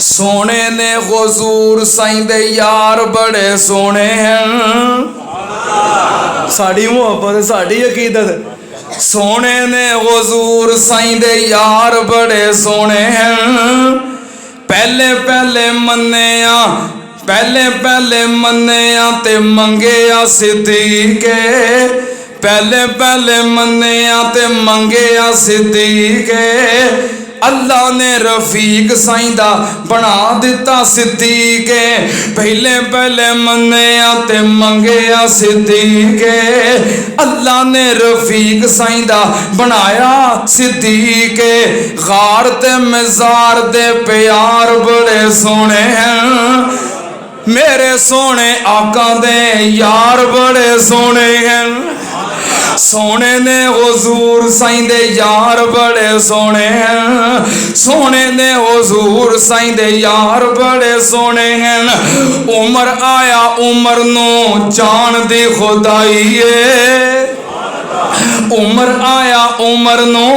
سونے نے حضور سائیں دے یار بڑے سونے ہیں، ساڑی محبت ساڑی عقیدت، سونے نے حضور سائیں دے یار بڑے سونے ہیں، پہلے پہلے منیا تے منگیا صدیقے، پہلے پہلے منیا تے منگیا صدیقے، اللہ نے رفیق سائیں دا بنا دیتا صدیقے، پہلے پہلے منیا تے منگیا صدیقے، اللہ نے رفیق سائیں دا بنایا صدیقے، غار تے مزار دے پیار بڑے سونے ہیں، میرے سونے آقا دے یار بڑے سونے ہیں، سونے نے حضور سائیں دے یار بڑے سونے ہیں، سونے نے حضور سائیں دے یار بڑے سونے ہیں، عمر آیا عمر نو جان دی خدائیے، عمر آیا عمر نو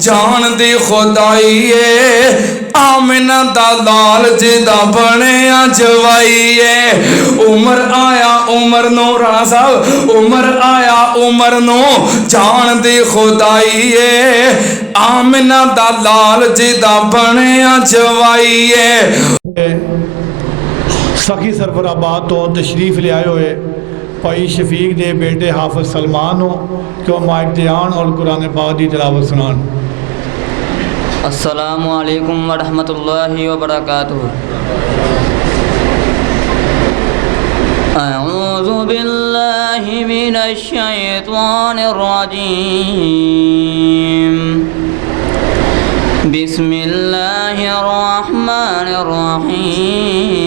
جان دی خدائیے، آمنہ دا لال جدا بنیا جوائیے، عمر آیا عمر نو رانا صاحب، عمر آیا عمر نو جان دی خدائیے، آمنہ دا لال جدا بنیا جوائیے۔ سخی سرور آباد تو تشریف لے آئے ہوئے بھائی شفیق دے بیٹے حافظ سلمان ہو کہ وہ مائک دیان اور قرآن پاک دی تلاوت سنان۔ السلام علیکم ورحمۃ اللہ وبرکاتہ۔ اعوذ باللہ من الشیطان الرجیم، بسم اللہ الرحمن الرحیم،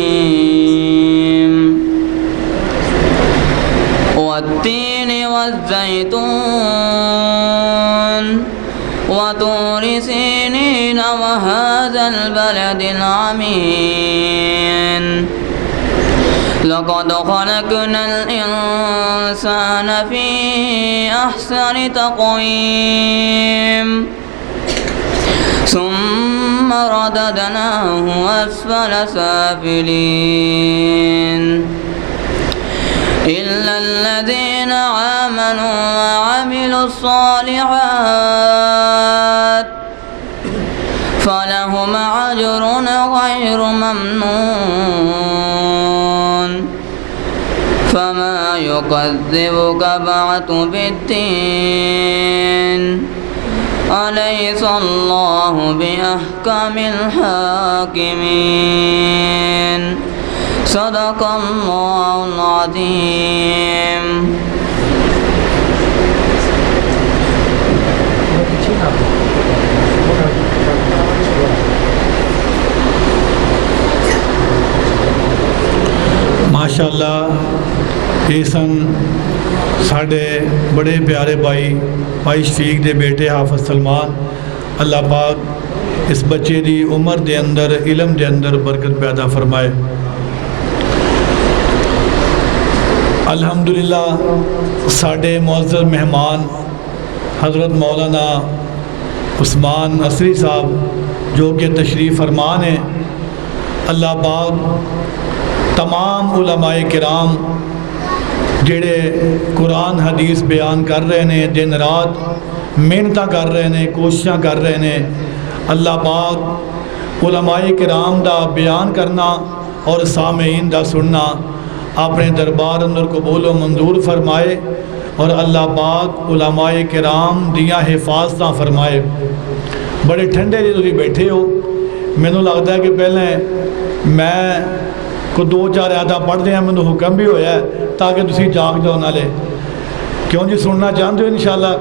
والتین والزیتون وطور سینین وهذا البلد الامین، لقد خلقنا الانسان فی احسن تقویم، ثم رددناه اسفل سافلین، إلا الذين آمنوا وعملوا الصالحات فلهم أجر غير ممنون، فما يكذبك بعد بالدين، أليس الله بأحكم الحاكمين، صدق اللہ العظیم۔ ماشاءاللہ یہ سن ساڑھے بڑے پیارے بھائی شفیق دے بیٹے حافظ سلمان، اللہ پاک اس بچے دی عمر دے اندر علم دے اندر برکت پیدا فرمائے۔ الحمدللہ ساڑھے معزز مہمان حضرت مولانا عثمان عصری صاحب جو کہ تشریف فرمان ہیں، اللہ پاک تمام علماء کرام جڑے قرآن حدیث بیان کر رہے ہیں، دن رات محنت کر رہے ہیں، کوششاں کر رہے ہیں، اللہ پاک علماء کرام دا بیان کرنا اور سامعین دا سننا اپنے دربار اندر قبول و منظور فرمائے، اور اللہ پاک علماء کرام دیاں حفاظتاں فرمائے۔ بڑے ٹھنڈے جی تسی بیٹھے ہو، میں نے لگتا ہے کہ پہلے میں کو 2-4 آیتاں پڑھ دیا، میں نے حکم بھی ہویا ہے تاکہ تسی جاگ جاؤ نالے، کیوں جی سننا چاہتے ہو انشاءاللہ؟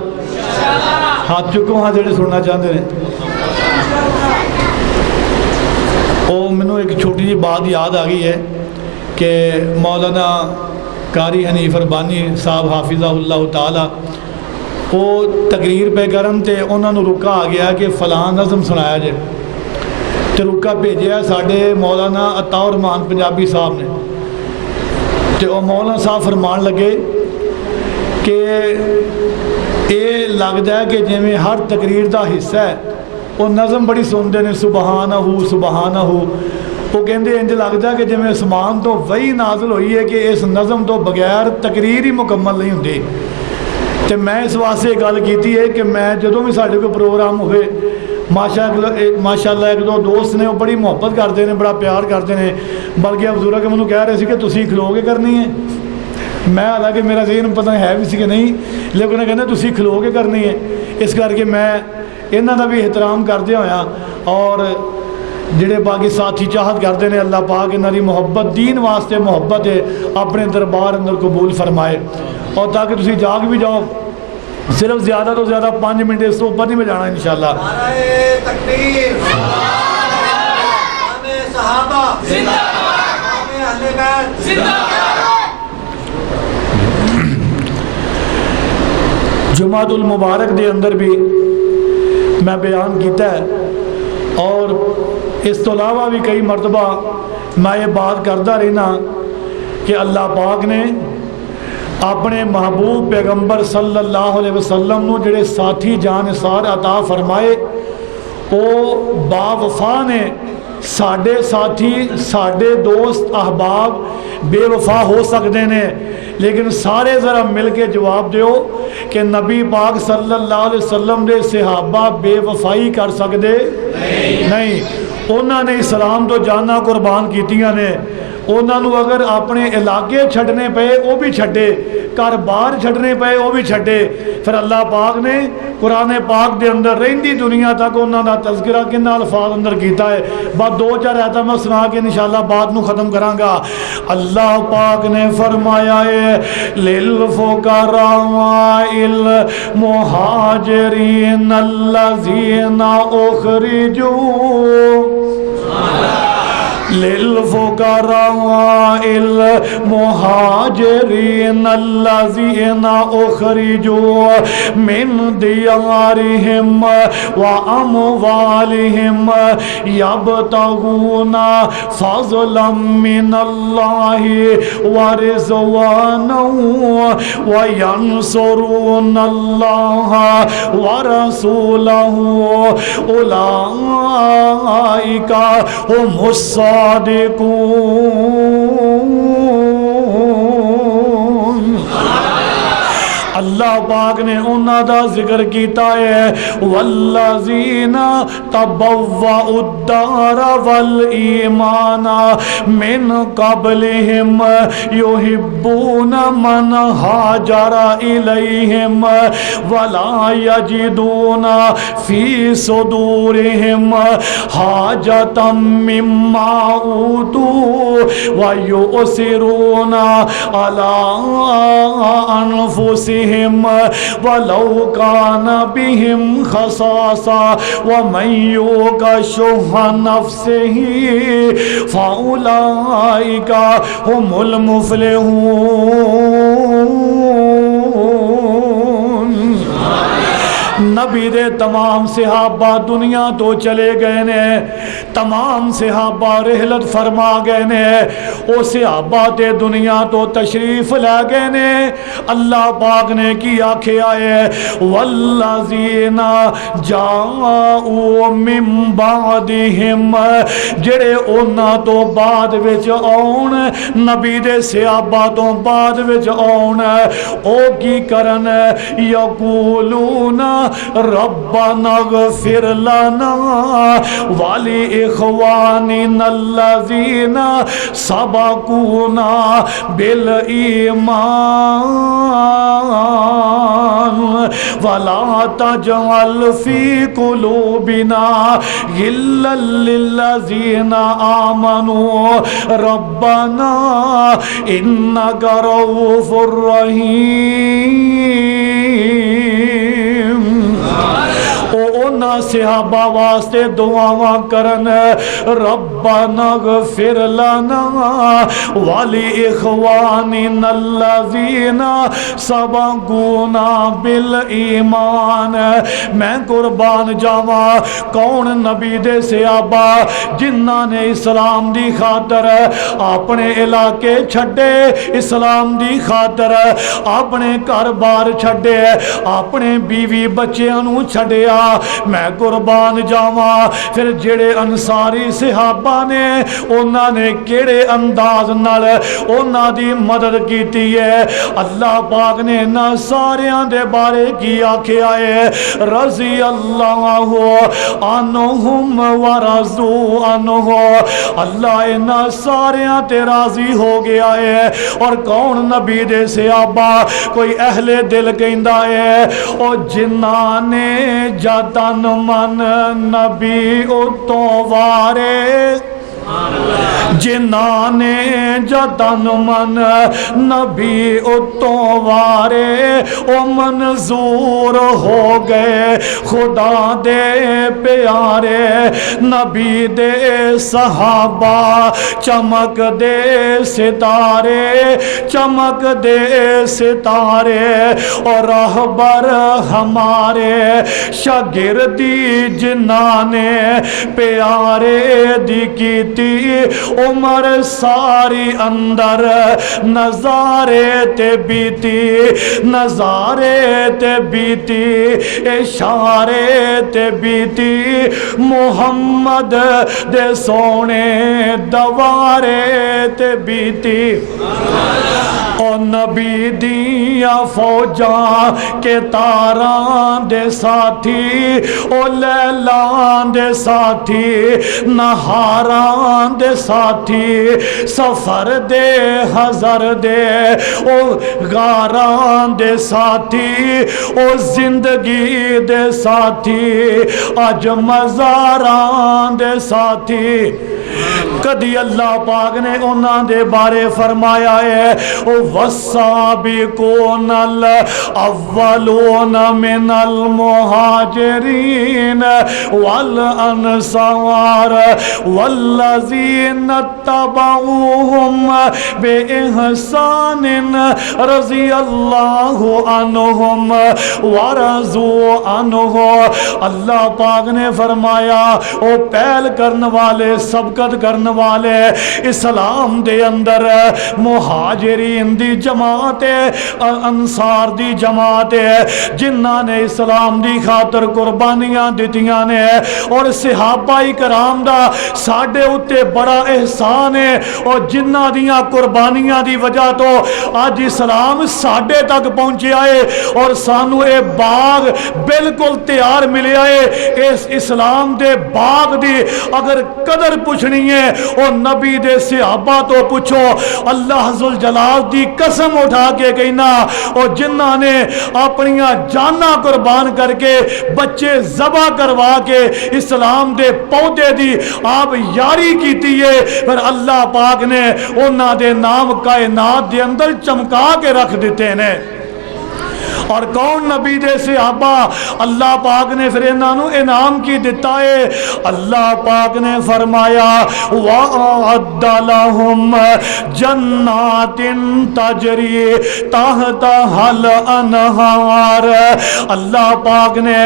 ہاتھ چکو ہاں جڑے سننا چاہتے ہیں۔ او میں نے ایک چھوٹی جی بات یاد آ گئی ہے کہ مولانا قاری حنیف ربانی صاحب حافظہ اللہ تعالی وہ تقریر پہ کرن تے انہوں نے رکا آ گیا کہ فلاں نظم سنایا جائے، تے رکا بھیجیا ساڑھے مولانا عطا الرحمان پنجابی صاحب نے، تے وہ مولانا صاحب فرمان لگے کہ یہ لگتا ہے کہ جی ہر تقریر دا حصہ ہے وہ نظم بڑی سنتے ہیں، سبحانہ سبحانہ وہ کہندے انج لگدا کہ جویں اسمان تو وہی نازل ہوئی ہے کہ اس نظم تو بغیر تقریر ہی مکمل نہیں ہوندی۔ تے میں اس واسطے گل کیتی ہے کہ میں جدوں بھی ساڈے کوئی پروگرام ہوئے ماشاء اللہ ایک دو دوست نے وہ بڑی محبت کرتے ہیں، بڑا پیار کرتے ہیں، بلکہ حضور کے مینوں کہہ رہے سی کہ تسی کھلو کے کرنی ہے۔ میں حالانکہ میرا ذہن پتہ ہے بھی سی کہ نہیں، لیکن کہنا تسی کھلو کے کرنی ہے، اس کر کے میں انہاں دا بھی احترام کردے ہویا اور جڑے باقی ساتھی چاہت کرتے ہیں اللہ پاک انہاں دی محبت دین واسطے محبت ہے اپنے دربار اندر قبول فرمائے، اور تاکہ تسی جاگ بھی جاؤ، صرف زیادہ تو زیادہ 5 منٹ اس تو اوپر نہیں میں جانا انشاءاللہ۔ نعرہ تکبیر، امام صحابہ زندہ باد، امام اہل بیت زندہ باد۔ جمعۃ المبارک دے اندر بھی میں بیان کیتا ہے، اور اس تو علاوہ بھی کئی مرتبہ میں یہ بات کرتا رہنا کہ اللہ پاک نے اپنے محبوب پیغمبر صلی اللہ علیہ وسلم نو جڑے ساتھی جانثار عطا فرمائے، وہ با وفا نے، ساڈے ساتھی ساڈے دوست احباب بے وفا ہو سکتے ہیں، لیکن سارے ذرا مل کے جواب دیو کہ نبی پاک صلی اللہ علیہ وسلم دے صحابہ بے وفائی کر سکتے نہیں۔ انہوں نے اسلام تو جانا قربان کیتیاں نے، انہوں نے اگر اپنے علاقے چھڑنے پے وہ بھی چھڑے، گھر بار چھڑنے پے وہ بھی چھڑے، پھر اللہ پاک نے قرآن پاک دے اندر رہندی دنیا تک انہوں نے تذکرہ کنا الفاظ اندر کیتا ہے۔ بعد 2-4 آیتاں میں سنا کے انشاءاللہ بات نو ختم کراں گا۔ اللہ پاک نے فرمایا ہے للفقراء المہاجرین الذین اخرجوا للفقراء المہاجرین الذین اخرجوا من دیارہم واموالہم یبتغون فضلا من اللہ ورضوانا وینصرون اللہ ورسولہ اولئک هم الصادقون۔ اللہ پاک نے انہاں دا ذکر کیتا ہے والذین تبوؤوا الدار والایمان من قبلہم یحبون من ہاجر الیہم ولا یجدون فی صدورہم حاجتا مما اوتوا ویؤثرون علی انفسہم ولو کان بہم خصاصہ ومن یوق شح نفسہ فاولئک هم المفلحون۔ نبی دے تمام صحابہ دنیا تو چلے گئے نے، تمام صحابہ رحلت فرما گئے نے، او صحابہ تے دنیا تو تشریف لے گئے نے۔ اللہ پاک نے کی آکھیا ہے والذین جاؤوا من بعدہم، جڑے انہاں تو بعد وچ آؤن، نبی دے صحابہ تو بعد وچ آؤن، او کی کرن یقولون ربنا اغفر لنا ولإخواننا الذين سبقونا بالإيمان ولا تجعل في قلوبنا غلا للذين آمنوا ربنا إنك رؤوف رحيم۔ اونا صحابہ واسطے دعاواں کرن ربنا اغفر لنا ولإخواننا الذین سبقونا بالایمان۔ میں قربان جاواں کون نبی دے صحابہ جنہاں نے اسلام دی خاطر اپنے علاقے چھڈے، اسلام دی خاطر اپنے گھر بار چھڈے، اپنے بیوی بچیاں نو چھڈیا۔ میں میں قربان جاواں پھر جڑے انصاری صحابہ نے انہاں نے کیڑے انداز نال انہاں دی مدد کیتی ہے اللہ پاک نے انہاں ساریاں دے بارے کی آکھیا ہے رضی اللہ عنہم ورضوا عنہ اللہ انہاں ساریاں تے راضی ہو گیا ہے اور کون نبی دے صحابہ کوئی اہل دل کہندا ہے او جنہاں نے جتن من نبی اتوں وارے جنہاں نے جتن من نبی اتوں وارے او منظور ہو گئے خدا دے پیارے نبی دے صحابہ چمک دے ستارے چمک دے ستارے اور رہبر ہمارے شاگردی جنہاں نے پیارے دی کیتی عمر ساری اندر نظارے تے بیتی نظارے تے بیتی اشارے تے بیتی محمد دے سونے دوارے تے بیتی او نبی دیاں فوجاں کے تاران دے ساتھی او لیلان دے ساتھی نہاران دے ساتھی سفر دے حضر دے او غاران دے ساتھی او زندگی دے ساتھی اج مزاران دے ساتھی کدی اللہ پاک نے انہاں دے بارے فرمایا ہے والسابقون الاولون من المہاجرین والانصار والذین اتبعوہم بإحسان رضی اللہ عنہم ورضوا عنہ اللہ پاک نے فرمایا او پہل کرنے والے سبقت کرنے والے اسلام دے اندر مہاجرین دی جماعت انصار دی جماعت جنہاں نے اسلام دی خاطر قربانیاں دتیاں نے اور صحابہ کرام دا ساڈے اتے بڑا احسان ہے اور جنہاں دیاں قربانیاں دی وجہ تو آج اسلام ساڈے تک پہنچیا ہے اور سانو اے باغ بالکل تیار ملیا ہے اس اسلام دے باغ دی اگر قدر پوچھنی ہے اور نبی دے صحابہ تو پوچھو اللہ ذوالجلال دی قسم اٹھا کے کہنا اور جنہاں نے اپنیاں جانا قربان کر کے بچے ذبح کروا کے اسلام دے پودے دی آپ یاری کیتی ہے پر اللہ پاک نے انہاں دے نام کائنات دے اندر چمکا کے رکھ دیتے ہیں اور کون نبی دے صحابہ اللہ پاک نے پھر انہوں انعام کی دیتا ہے اللہ پاک نے فرمایا وَأَعَدَّ لَهُمْ جَنَّاتٍ تَجْرِي تَحْتَهَا الْأَنْهَارُ اللہ پاک نے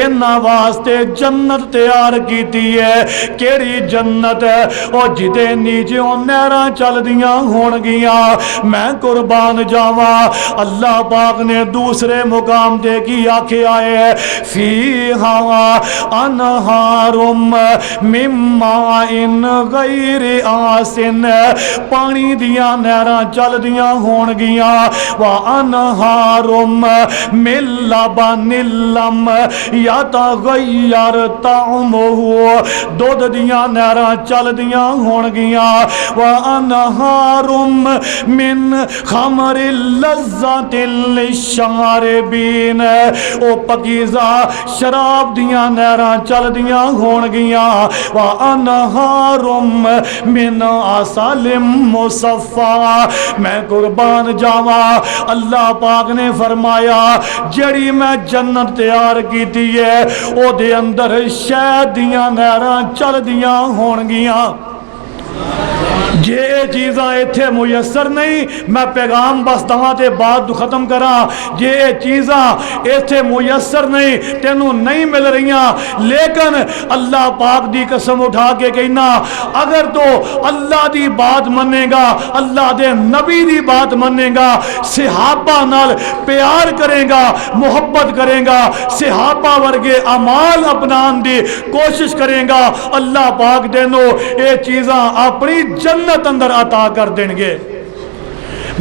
انہاں واسطے جنت تیار کیتی ہے کیڑی جنت اور جدے نیچے نہراں چل دیاں ہون گیاں میں قربان جاواں اللہ پاک نے دوسرے مقام دے کی آکھے آئے فیہا انہارم من ماء غیر آسن پانی دیاں نہراں چل دیاں ہون گیاں وانہارم من لبن لم یتغیر طعمہ دودھ دیاں نہراں چل دیاں ہون گیاں وانہارم من خمر لذت للشاربین او پکیزہ شراب دیاں نہراں چل دیاں ہون گیاں وانہارم من عسل مصفا میں قربان جاواں اللہ پاک نے فرمایا جڑی میں جنت تیار کیتی ہے او دے اندر شہد دیاں نہراں چل دیاں ہون گیاں ਜੇ ਇਹ ਚੀਜ਼ਾਂ ਇੱਥੇ ਮੁਯੱਸਰ ਨਹੀਂ, ਮੈਂ ਪੈਗਾਮ ਬਸ ਦਵਾਂ ਤੇ ਬਾਤ ਨੂੰ ਖਤਮ ਕਰਾਂ। ਜੇ ਇਹ ਚੀਜ਼ਾਂ ਇੱਥੇ ਮੁਯੱਸਰ ਨਹੀਂ, ਤੈਨੂੰ ਨਹੀਂ ਮਿਲ ਰਹੀਆਂ, لیکن اللہ پاک دی قسم اٹھا کے کہنا اگر تو اللہ دی بات منے گا, اللہ دے نبی دی بات منے گا, صحابہ نال پیار کرے گا, محبت کرے گا, صحابہ ورگے اعمال اپنان دی کوشش کرے گا, اللہ پاک دینو یہ چیزاں اپنی جنت اندر عطا کر دیں گے.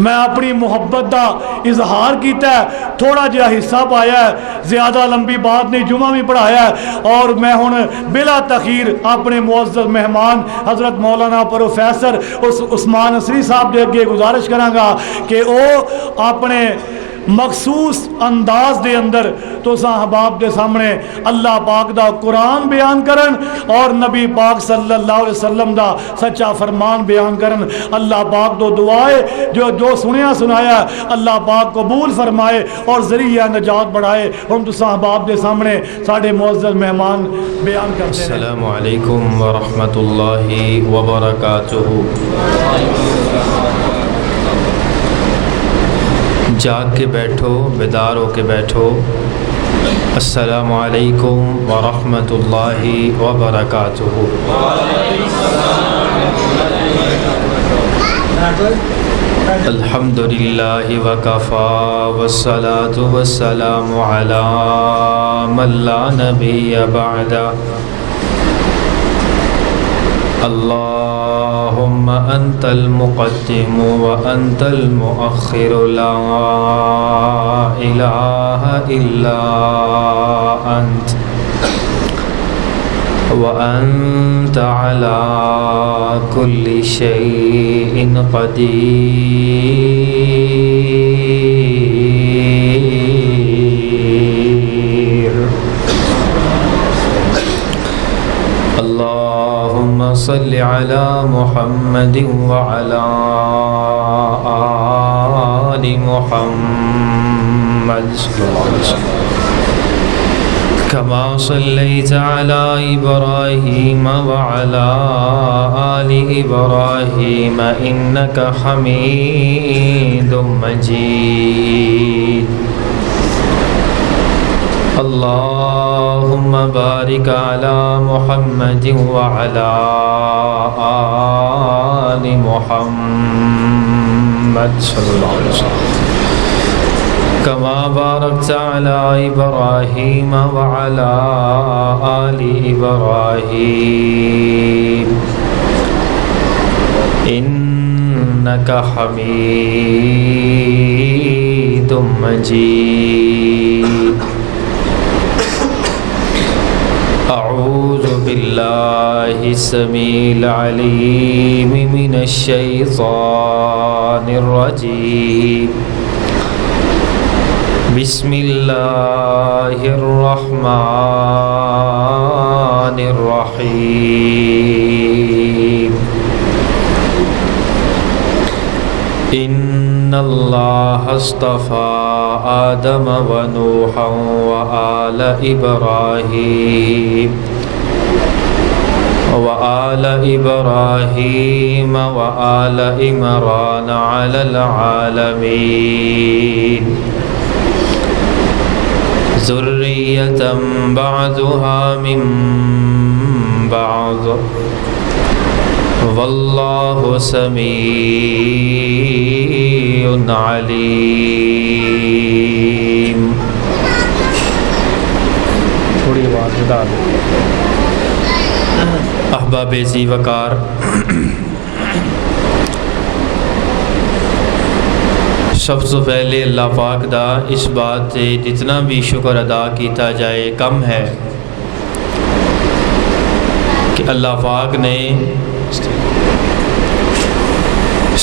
میں اپنی محبت دا اظہار کیتا ہے, تھوڑا جہا حصہ پایا ہے, زیادہ لمبی بات نہیں, جمعہ بھی پڑھایا ہے, اور میں ہن بلا تخیر اپنے معزز مہمان حضرت مولانا پروفیسر عثمان اسری صاحب دے اگے گزارش کراں گا کہ او اپنے مخصوص انداز دے اندر تو صحاباب دے سامنے اللہ پاک دا قرآن بیان کرن اور نبی پاک صلی اللہ علیہ وسلم دا سچا فرمان بیان کرن. اللہ پاک تو دعائے جو سنیا سنایا اللہ پاک قبول فرمائے اور ذریعہ نجات بڑھائے. ہم تو صحاباب دے سامنے ساڑھے معزز مہمان بیان کرتے ہیں. السلام علیکم ورحمۃ اللہ وبرکاتہ. جاگ کے بیٹھو, بیدار ہو کے بیٹھو. السلام علیکم ورحمۃ اللہ وبرکاتہ. الحمد للہ وکفا والصلاة والسلام علی من لا نبی بعدہ. اللہم انت المقدم وانت المؤخر لا الہ الا انت وانت على كل شيء قدير. اللهم صل على محمد وعلى آل محمد صلى الله عليه وسلم كما صليت على إبراهيم وعلى آل إبراهيم إنك حميد مجيد. اللهم بارك على محمد وعلى آل محمد صلى الله عليه وسلم كما باركت على إبراهيم وعلى آل إبراهيم إنك حميد مجيد. أعوذ بالله السميع العليم من الشيطان الرجيم. بسم الله الرحمن الرحيم. إن الله اصطفى آدم ونوحا وآل إبراهيم وآل عمران على العالمين ذرية بعضها من بعض والله سميع عليم. تھوڑی آواز بتا دو. احباب ذی وقار، سب سے پہلے اللہ پاک دا اس بات سے جتنا بھی شکر ادا کیتا جائے کم ہے کہ اللہ پاک نے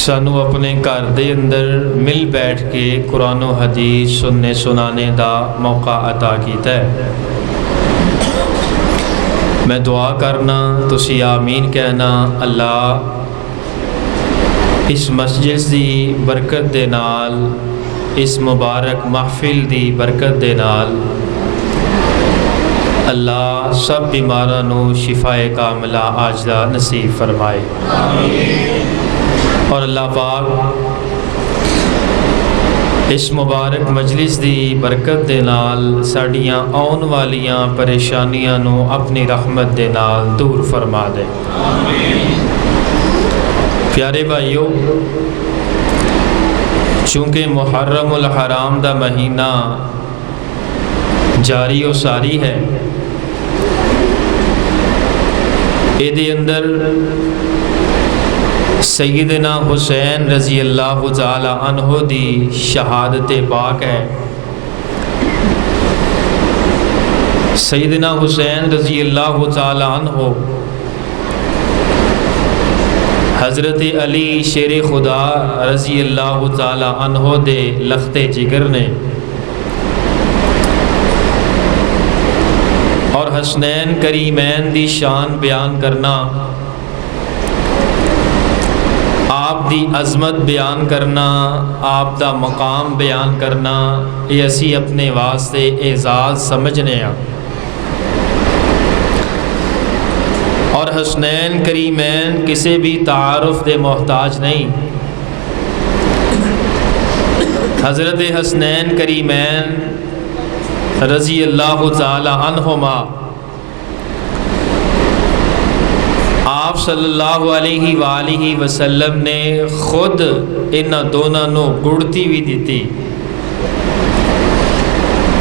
سانو اپنے گھر دے اندر مل بیٹھ کے قرآن و حدیث سننے سنانے دا موقع عطا کیتا ہے. میں دعا کرنا تسی آمین کہنا. اللہ اس مسجد دی برکت دے نال، اس مبارک محفل دی برکت دے نال اللہ سب بیماراں نو شفا کاملہ عاجلہ نصیب فرمائے اور اللہ پاک اس مبارک مجلس دی برکت دے نال ساڈیاں آن والیاں پریشانیاں نو اپنی رحمت دے نال دور فرما دے پیارے بھائیو، چونکہ محرم الحرام دا مہینہ جاری و ساری ہے، ایدے اندر سیدنا حسین رضی اللہ تعالی عنہ دی شہادت پاک ہے۔ سیدنا حسین رضی اللہ تعالی عنہ حضرت علی شیر خدا رضی اللہ تعالی عنہ دے لخت جگر نے، اور حسنین کریمین دی شان بیان کرنا، آپ دی عظمت بیان کرنا، آپ دا مقام بیان کرنا، یہ اسی اپنے واسطے اعزاز سمجھنے ہیں۔ اور حسنین کریمین کسی بھی تعارف دے محتاج نہیں۔ حضرت حسنین کریمین رضی اللہ تعالی عنہما آپ صلی اللہ علیہ وآلہ وسلم نے خود ان دونوں نو گڑتی بھی دیتی۔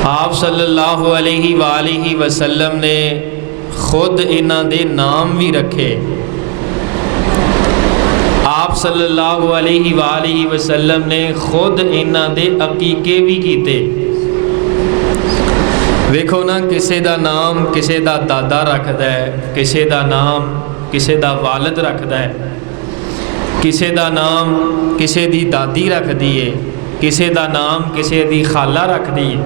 آپ صلی اللہ علیہ وآلہ وسلم نے خود انہاں دے نام بھی رکھے۔ آپ صلی اللہ علیہ وآلہ وسلم نے خود انہاں دے عقیقے بھی کیتے۔ ویکھو نا، کسے دا نام کسے دا دادا رکھدا ہے، کسے دا نام کسے دا والد رکھدا ہے، کسے دا نام کسے دی دادی رکھ دیئے، کسے دا نام کسے دی خالہ رکھ دیئے،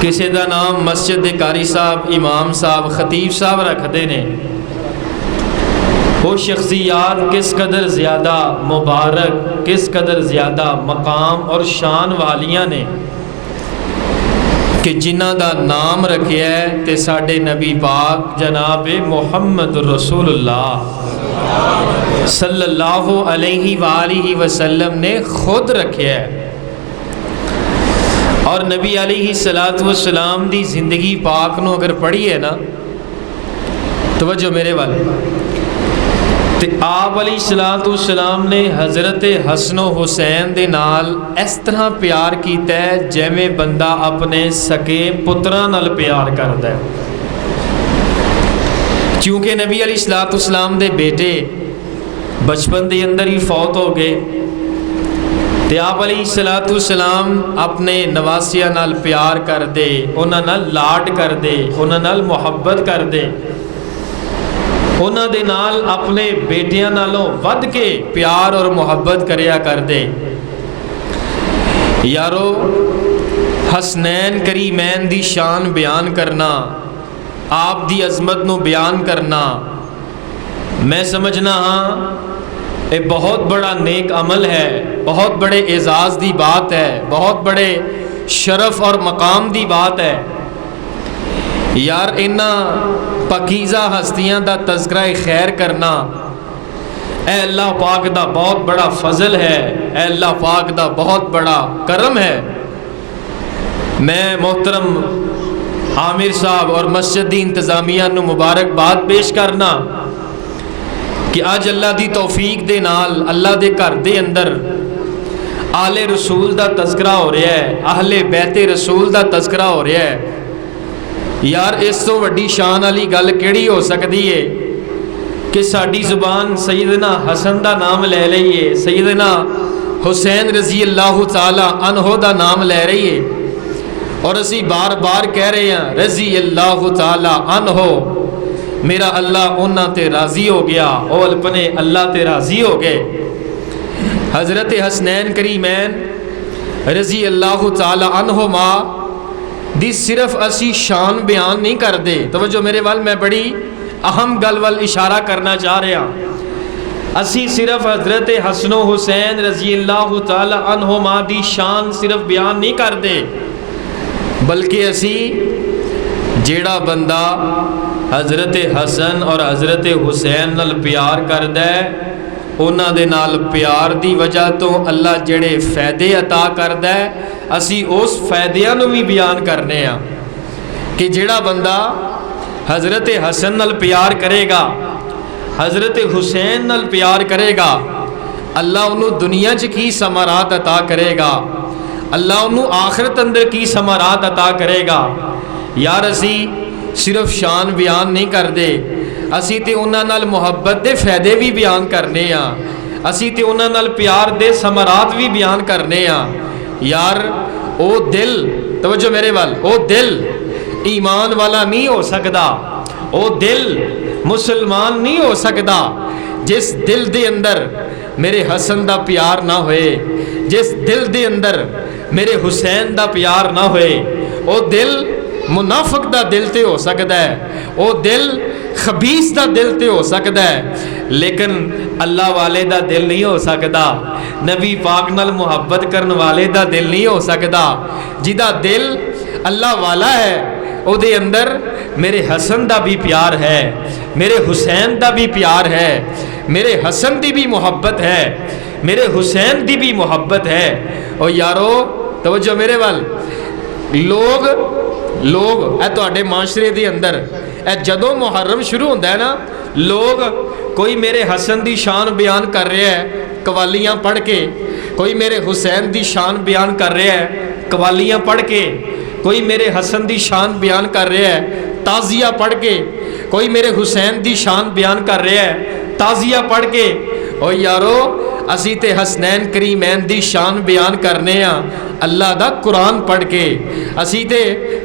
کسے دا نام مسجد دے قاری صاحب، امام صاحب، خطیب صاحب رکھ دینے۔ وہ شخصیات کس قدر زیادہ مبارک، کس قدر زیادہ مقام اور شان والیاں نے کہ جنہ دا نام رکھیا ہے تے ساڈے نبی پاک جناب محمد رسول اللہ صلی اللہ علیہ وآلہ وسلم نے خود رکھیا ہے۔ اور نبی علیہ السلام دی زندگی پاک نو اگر پڑھی ہے نا، توجہ میرے والے، تے آپ علیہ السلام نے حضرت حسن و حسین دے نال اس طرح پیار کیتا ہے جیویں بندہ اپنے سکے پتراں نال پیار کردا ہے۔ چونکہ نبی علیہ السلام دے بیٹے بچپن دے اندر ہی فوت ہو گئے، تے آپ علیہ السلام اپنے نواسیاں نال پیار کر دے، انہاں نال لاڈ کر دے، انہاں نال محبت کر دے، انہاں دے نال اپنے بیٹیاں نالوں ود کے پیار اور محبت کریا کر دے۔ یارو، حسنین کریمین دی شان بیان کرنا، آپ دی عظمت نو بیان کرنا، میں سمجھنا ہاں یہ بہت بڑا نیک عمل ہے، بہت بڑے اعزاز دی بات ہے، بہت بڑے شرف اور مقام دی بات ہے۔ یار انہاں پاکیزہ ہستیاں دا تذکرہ خیر کرنا اے اللہ پاک دا بہت بڑا فضل ہے، اے اللہ پاک دا بہت بڑا کرم ہے۔ میں محترم عامر صاحب اور مسجد دی انتظامیہ نو مبارکباد پیش کرنا کہ آج اللہ دی توفیق دے نال اللہ دے گھر دے اندر آل رسول دا تذکرہ ہو رہا ہے، اہل بیت رسول دا تذکرہ ہو رہا ہے۔ یار اس تو وڈی شان والی گل کیڑی ہو سکتی ہے کہ ساڈی زبان سیدنا حسن دا نام لے لئیے، سیدنا حسین رضی اللہ تعالی عنہ دا نام لے رہی ہے، اور اسی بار بار کہہ رہے ہیں رضی اللہ تعالی عنہ، میرا اللہ انہاں تے راضی ہو گیا، او اپنے اللہ تے راضی ہو گئے۔ حضرت حسنین کریمین رضی اللہ تعالی عنہما دی صرف اسی شان بیان نہیں کر دے، توجہ میرے وال، میں بڑی اہم گل وال اشارہ کرنا چاہ رہا، اسی صرف حضرت حسن و حسین رضی اللہ تعالی عنہما دی شان صرف بیان نہیں کر دے، بلکہ اسی جیڑا بندہ حضرت حسن اور حضرت حسین نال پیار کردا ہے انہاں دے نال پیار دی وجہ تو اللہ جڑے فائدے عطا کردا ہے اسی اس فائدیاں نو بھی بیان کرنے ہاں کہ جیڑا بندہ حضرت حسن نال پیار کرے گا حضرت حسین نال پیار کرے گا اللہ انہوں دنیا چ کی ثمرات عطا کرے گا اللہ انہوں آخرت اندر کی ثمرات عطا کرے گا یار اسی صرف شان بیان نہیں کر دے اسی تے انہاں نال محبت دے فائدے بھی بیان کرنے ہاں اسی تے انہاں نال پیار دے ثمرات بھی بیان کرنے ہاں یار او دل توجہ میرے وال او دل ایمان والا نہیں ہو سکدا او دل مسلمان نہیں ہو سکدا جس دل دے اندر میرے حسن دا پیار نہ ہوئے جس دل دے اندر میرے حسین دا پیار نہ ہوئے او دل منافق دا دل تے ہو سکدا ہے او دل خبیث دا دل تے ہو سکدا ہے لیکن اللہ والے دا دل نہیں ہو سکدا نبی پاک نال محبت کرن والے دا دل نہیں ہو سکدا جدا دل اللہ والا ہے او دے اندر میرے حسن دا بھی پیار ہے میرے حسین دا بھی پیار ہے میرے حسن دی بھی محبت ہے میرے حسین دی بھی محبت ہے اور یارو توجہ میرے وال لوگ اے تواڈے معاشرے دے اندر اے جدوں محرم شروع ہوندا ہے نا لوگ کوئی میرے حسن دی شان بیان کر رہا ہے قوالیاں پڑھ کے کوئی میرے حسین دی شان بیان کر رہا ہے قوالیاں پڑھ کے کوئی میرے حسن دی شان بیان کر رہا ہے تعزیہ پڑھ کے کوئی میرے حسین دی شان بیان کر رہا ہے تعزیہ پڑھ کے او یارو اسی تے حسنین کریمین دی شان بیان کرنے ہاں اللہ دا قرآن پڑھ کے اسی تے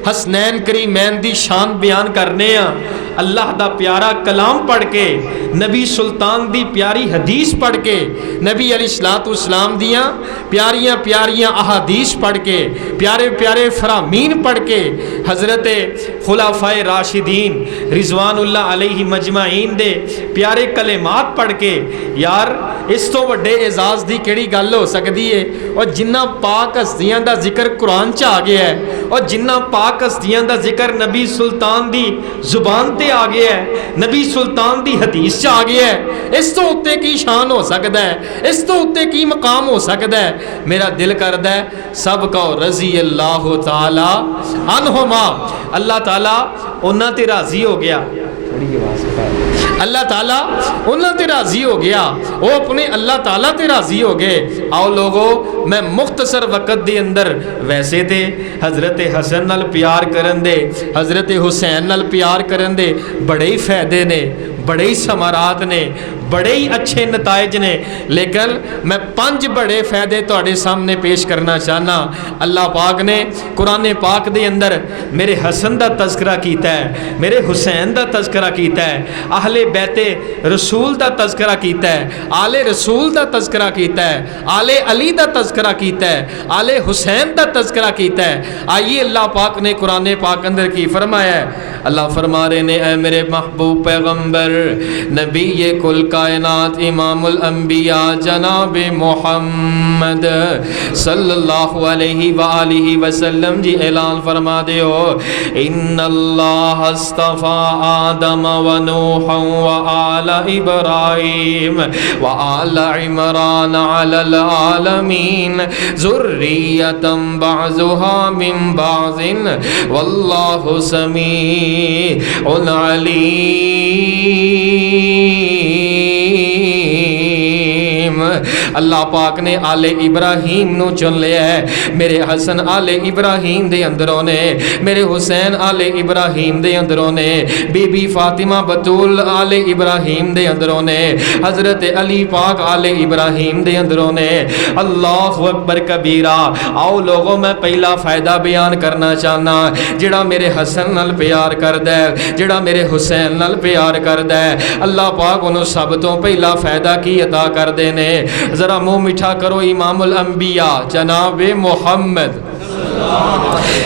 حسنین کریمین دی شان بیان کرنے ہاں اللہ دا پیارا کلام پڑھ کے نبی سلطان دی پیاری حدیث پڑھ کے نبی علیہ السلام دیاں پیاریاں پیاریاں احادیث پڑھ کے پیارے پیارے فرامین پڑھ کے حضرت خلفائے راشدین رضوان اللہ علیہ مجمعین دے پیارے کلمات پڑھ کے یار اس تو وڈے اعزاز دی کیڑی گل ہو سکتی ہے اور جنہ پاک ہستیاں دا ذکر قرآن چ آ گیا ہے اور جنہ پاک ہستیاں دا ذکر نبی سلطان دی زبان تے آ گیا ہے نبی سلطان دی حدیث چ آ گیا ہے اس تو اتے کی شان ہو سکتا ہے اس تو اتے کی مقام ہو سکتا ہے میرا دل کردا ہے سب کو رضی اللہ تعالی عنہما اللہ تعالی انہاں تے راضی ہو گیا اللہ تعالیٰ انہاں تے راضی ہو گیا وہ اپنے اللہ تعالیٰ تے راضی ہو گئے آؤ لوگو میں مختصر وقت دے اندر ویسے تے حضرت حسن نال پیار کرن دے حضرت حسین نال پیار کرن دے بڑے ہی فائدے نے بڑے ہی ثمرات نے بڑے ہی اچھے نتائج نے لیکن میں 5 بڑے فائدے تواڈے سامنے پیش کرنا چاہنا اللہ پاک نے قرآن پاک دے اندر میرے حسن دا تذکرہ کیتا ہے میرے حسین دا تذکرہ کیتا ہے اہل بیت رسول دا تذکرہ کیتا ہے آل رسول دا تذکرہ کیتا ہے آل علی دا تذکرہ کیتا ہے آل حسین دا تذکرہ کیتا ہے آئیے اللہ پاک نے قرآن پاک اندر کی فرمایا ہے اللہ فرما رہے نے اے میرے محبوب پیغمبر نبی کل کائنات امام الانبیاء جناب محمد صلی اللہ علیہ وآلہ وسلم جی اعلان فرما دے ہو ان اللہ اصطفیٰ آدم و نوح و آل ابراہیم و آل عمران علی العالمین ذریتا بعضها من بعض واللہ سمیع علیم اللہ پاک نے آل ابراہیم نو چن لیا ہے میرے حسن آل ابراہیم دے اندروں نے میرے حسین آل ابراہیم دے اندروں نے بی بی فاطمہ بطول آل ابراہیم دے اندروں نے حضرت علی پاک آل ابراہیم دے اندروں نے اللہ اکبر کبیرہ آؤ لوگوں میں پہلا فائدہ بیان کرنا چاہنا جڑا میرے حسن نال پیار کردا ہے جڑا میرے حسین نال پیار کردا ہے اللہ پاک انہوں سب تو پہلا فائدہ کی عطا کر دینے ذرا منہ میٹھا کرو امام الانبیاء جناب محمد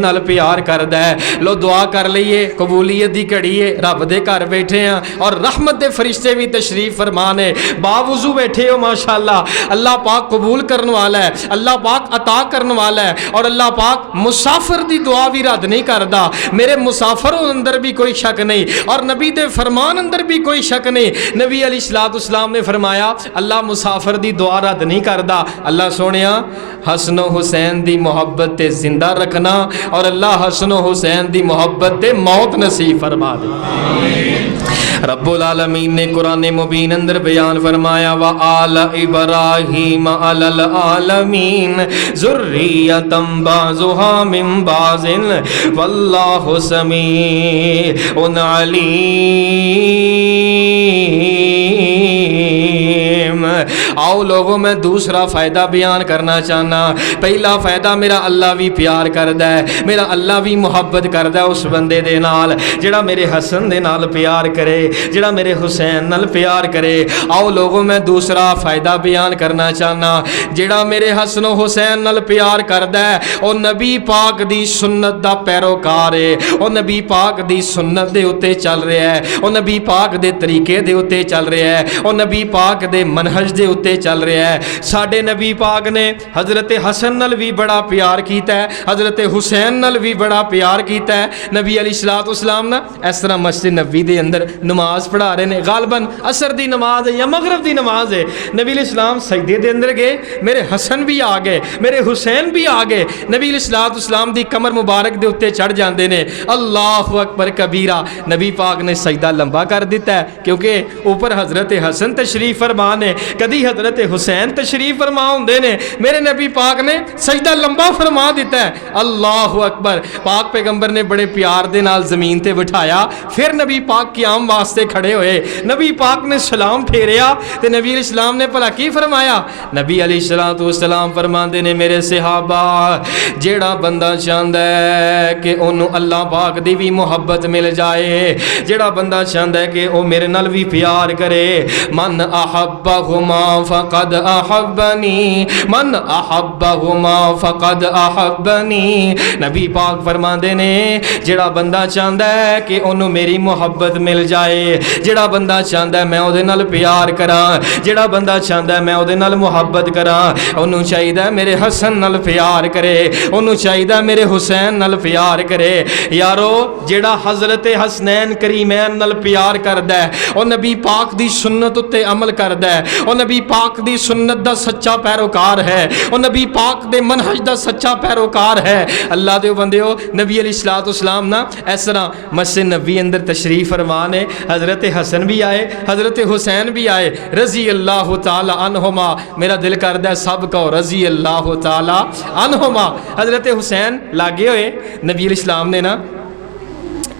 نال پیار کردا ہے. لو دعا کر لئیے, قبولیت دی گھڑی ہے, رب دے گھر بیٹھے ہیں اور رحمت دے فرشتے بھی تشریف فرما نے, باوضو بیٹھے ہو ماشاءاللہ. اللہ پاک قبول کرن والا ہے, اللہ پاک عطا کرن والا ہے, اور اللہ پاک مسافر دی دعا بھی رد نہیں کردا. میرے مسافروں اندر بھی کوئی شک نہیں, اور نبی دے فرمان اندر بھی کوئی شک نہیں. نبی علیہ الصلوۃ والسلام نے فرمایا اللہ مسافر دی دعا رد نہیں کردا. اللہ سونیا حسن و حسین دی محبت تے زندہ رکھنا, اور اللہ حسن و حسین دی محبت تے موت نصیب فرما دے. رب العالمین نے قرآن مبین اندر بیان فرمایا وآل ابراہیم علی العالمین ذریۃ بعضها من بعض واللہ سمیع علیم. آؤ لوگوں میں دوسرا فائدہ بیان کرنا چاہنا. پہلا فائدہ میرا اللہ بھی پیار کردا ہے, میرا اللہ بھی محبت کردا ہے اس بندے دے نال جڑا میرے حسن دے نال پیار کرے, جڑا میرے حسین نال پیار کرے. آؤ لوگوں میں دوسرا فائدہ بیان کرنا چاہنا. جڑا میرے حسن و حسین نال پیار کردا ہے او نبی پاک دی سنت دا پیروکار ہے, او نبی پاک دی سنت دے اتے چل رہا ہے, او نبی پاک دے طریقے دے اتے چل رہا ہے, او نبی پاک دے منہج دے اتے چل رہا ہے. ساڈے نبی پاک نے حضرت حسن نال بھی بڑا پیار کیتا ہے, حضرت حسین نال بھی بڑا پیار کیتا ہے. نبی علیہ الصلوۃ والسلام نا اس طرح مسجد نبوی دے اندر نماز پڑھا رہے ہیں, غالباً عصر دی نماز ہے یا مغرب دی نماز ہے. نبی علیہ السلام سجدے دے اندر گئے, میرے حسن بھی آ گئے, میرے حسین بھی آ گئے. نبی علیہ الصلوۃ والسلام دی کمر مبارک دے اتے چڑھ جاندے نے. اللہ اکبر کبیرہ. نبی پاک نے سجدہ لمبا کر دیتا ہے کیونکہ اوپر حضرت حسن تشریف فرما نے, کدی حضرت حسین تشریف فرما ہوندے نے. میرے نبی پاک نے سجدہ لمبا فرما دیتا ہے. اللہ اکبر. پاک پیغمبر نے بڑے پیار دے نال زمین تے بٹھایا, پھر نبی پاک قیام واسطے کھڑے ہوئے. نبی پاک نے سلام پھیریا تے نبی علیہ السلام نے بھلا کی فرمایا؟ نبی علیہ الصلوۃ والسلام فرماندے نے میرے صحابہ جیڑا بندہ چاہندا ہے کہ انہوں اللہ پاک دی بھی محبت مل جائے, جیڑا بندہ چاہندا ہے کہ او میرے نال بھی پیار کرے, من احبہما فقد احبنی, من احبہما فقد احبنی. نبی پاک فرماندے نے جیڑا بندہ چاہندا ہے کہ انہوں میری محبت مل جائے, جیڑا بندہ چاہندا ہے میں او دے نال پیار کراں, جیڑا بندہ چاہندا ہے میں او دے نال محبت کراں, انہوں چاہیدا ہے میرے حسن نال پیار کرے, انہوں چاہیدا ہے میرے حسین نال پیار کرے. یارو جیڑا حضرت حسنین کریمین نال پیار کردا ہے او نبی پاک دی سنت تے عمل کردا ہے, او نبی پاک دی سنت دا سچا پیروکار ہے, او نبی پاک دے منہج دا سچا پیروکار ہے. اللہ دے بندیو نبی علیہ الصلوۃ والسلام نا اس طرح مسجد نبوی اندر تشریف فرما نے. حضرت حسن بھی آئے, حضرت حسین بھی آئے رضی اللہ تعالی عنہما. میرا دل کردا ہے سب کو رضی اللہ تعالی عنہما. حضرت حسین لاگے ہوئے, نبی علیہ السلام نے نا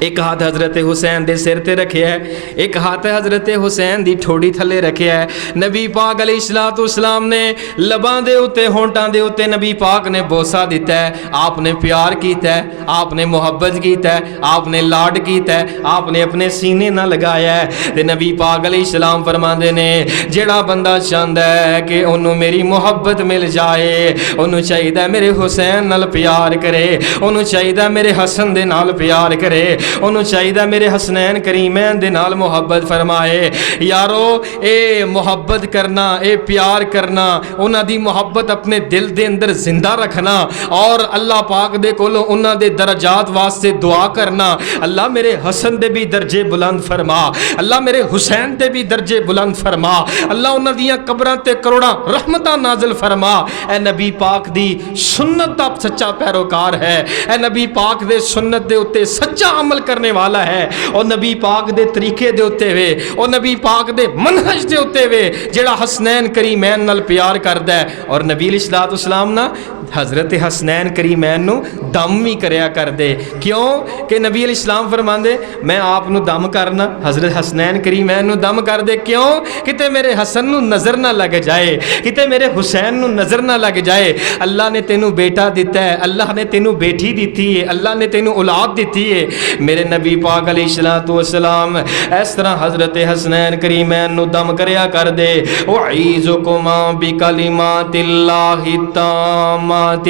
ایک ہاتھ حضرت حسین دے سر تے رکھیا ہے, ایک ہاتھ حضرت حسین دی ٹھوڑی تھلے رکھیا ہے. نبی پاک علیہ الصلوۃ والسلام نے لباں دے اتے ہونٹاں دے اتے نبی پاک نے بوسا دیتا ہے. آپ نے پیار کیتا ہے, آپ نے محبت کیتا ہے, آپ نے لاڈ کیتا ہے, آپ نے اپنے سینے نہ لگایا ہے. تے نبی پاک علیہ السلام فرماندے نے جیڑا بندہ چاہندا ہے کہ انہوں میری محبت مل جائے, انہوں چاہیدا میرے حسین نال پیار کرے, انہوں چاہیدا میرے حسن دے نال پیار کرے, انہوں چاہیدہ میرے حسنین کریمین دے نال محبت فرمائے. یارو اے محبت کرنا, اے پیار کرنا, انہاں دی محبت اپنے دل دے اندر زندہ رکھنا, اور اللہ پاک دے کولوں انہاں دے درجات واسطے دعا کرنا. اللہ میرے حسن دے بھی درجے بلند فرما, اللہ میرے حسین دے بھی درجے بلند فرما, اللہ انہاں دیاں قبراں تے کروڑاں رحمتاں نازل فرما. اے نبی پاک دی سنت دا سچا پیروکار ہے, اے نبی پاک دے سنت دے اتے سچا عمل کرنے والا ہے, اور نبی پاک دے طریقے دے اتے وے, اور نبی پاک دے منہج دے اتے وے, جیڑا حسنین کریمین نال پیار کردا ہے. اور نبی علیہ الصلوۃ والسلام نا حضرت حسنین کریمین نو دم بھی کریا کر دے. کیوں کہ نبی علیہ السلام فرماندے میں آپ نو دم کرنا, حضرت حسنین کریمین نو دم کر دے. کیوں کتے میرے حسن نو نظر نہ لگ جائے, کتے میرے حسین نو نظر نہ لگ جائے. اللہ نے تینو بیٹا دیتا ہے, اللہ نے تینو بیٹی دیتی ہے, اللہ نے تینو اولاد دیتی ہے. میرے نبی پاک علیہ الصلوۃ والسلام اس طرح حضرت حسنین کریمین نو دم کریا کر دے اعیذکما بکلمات اللہ التامات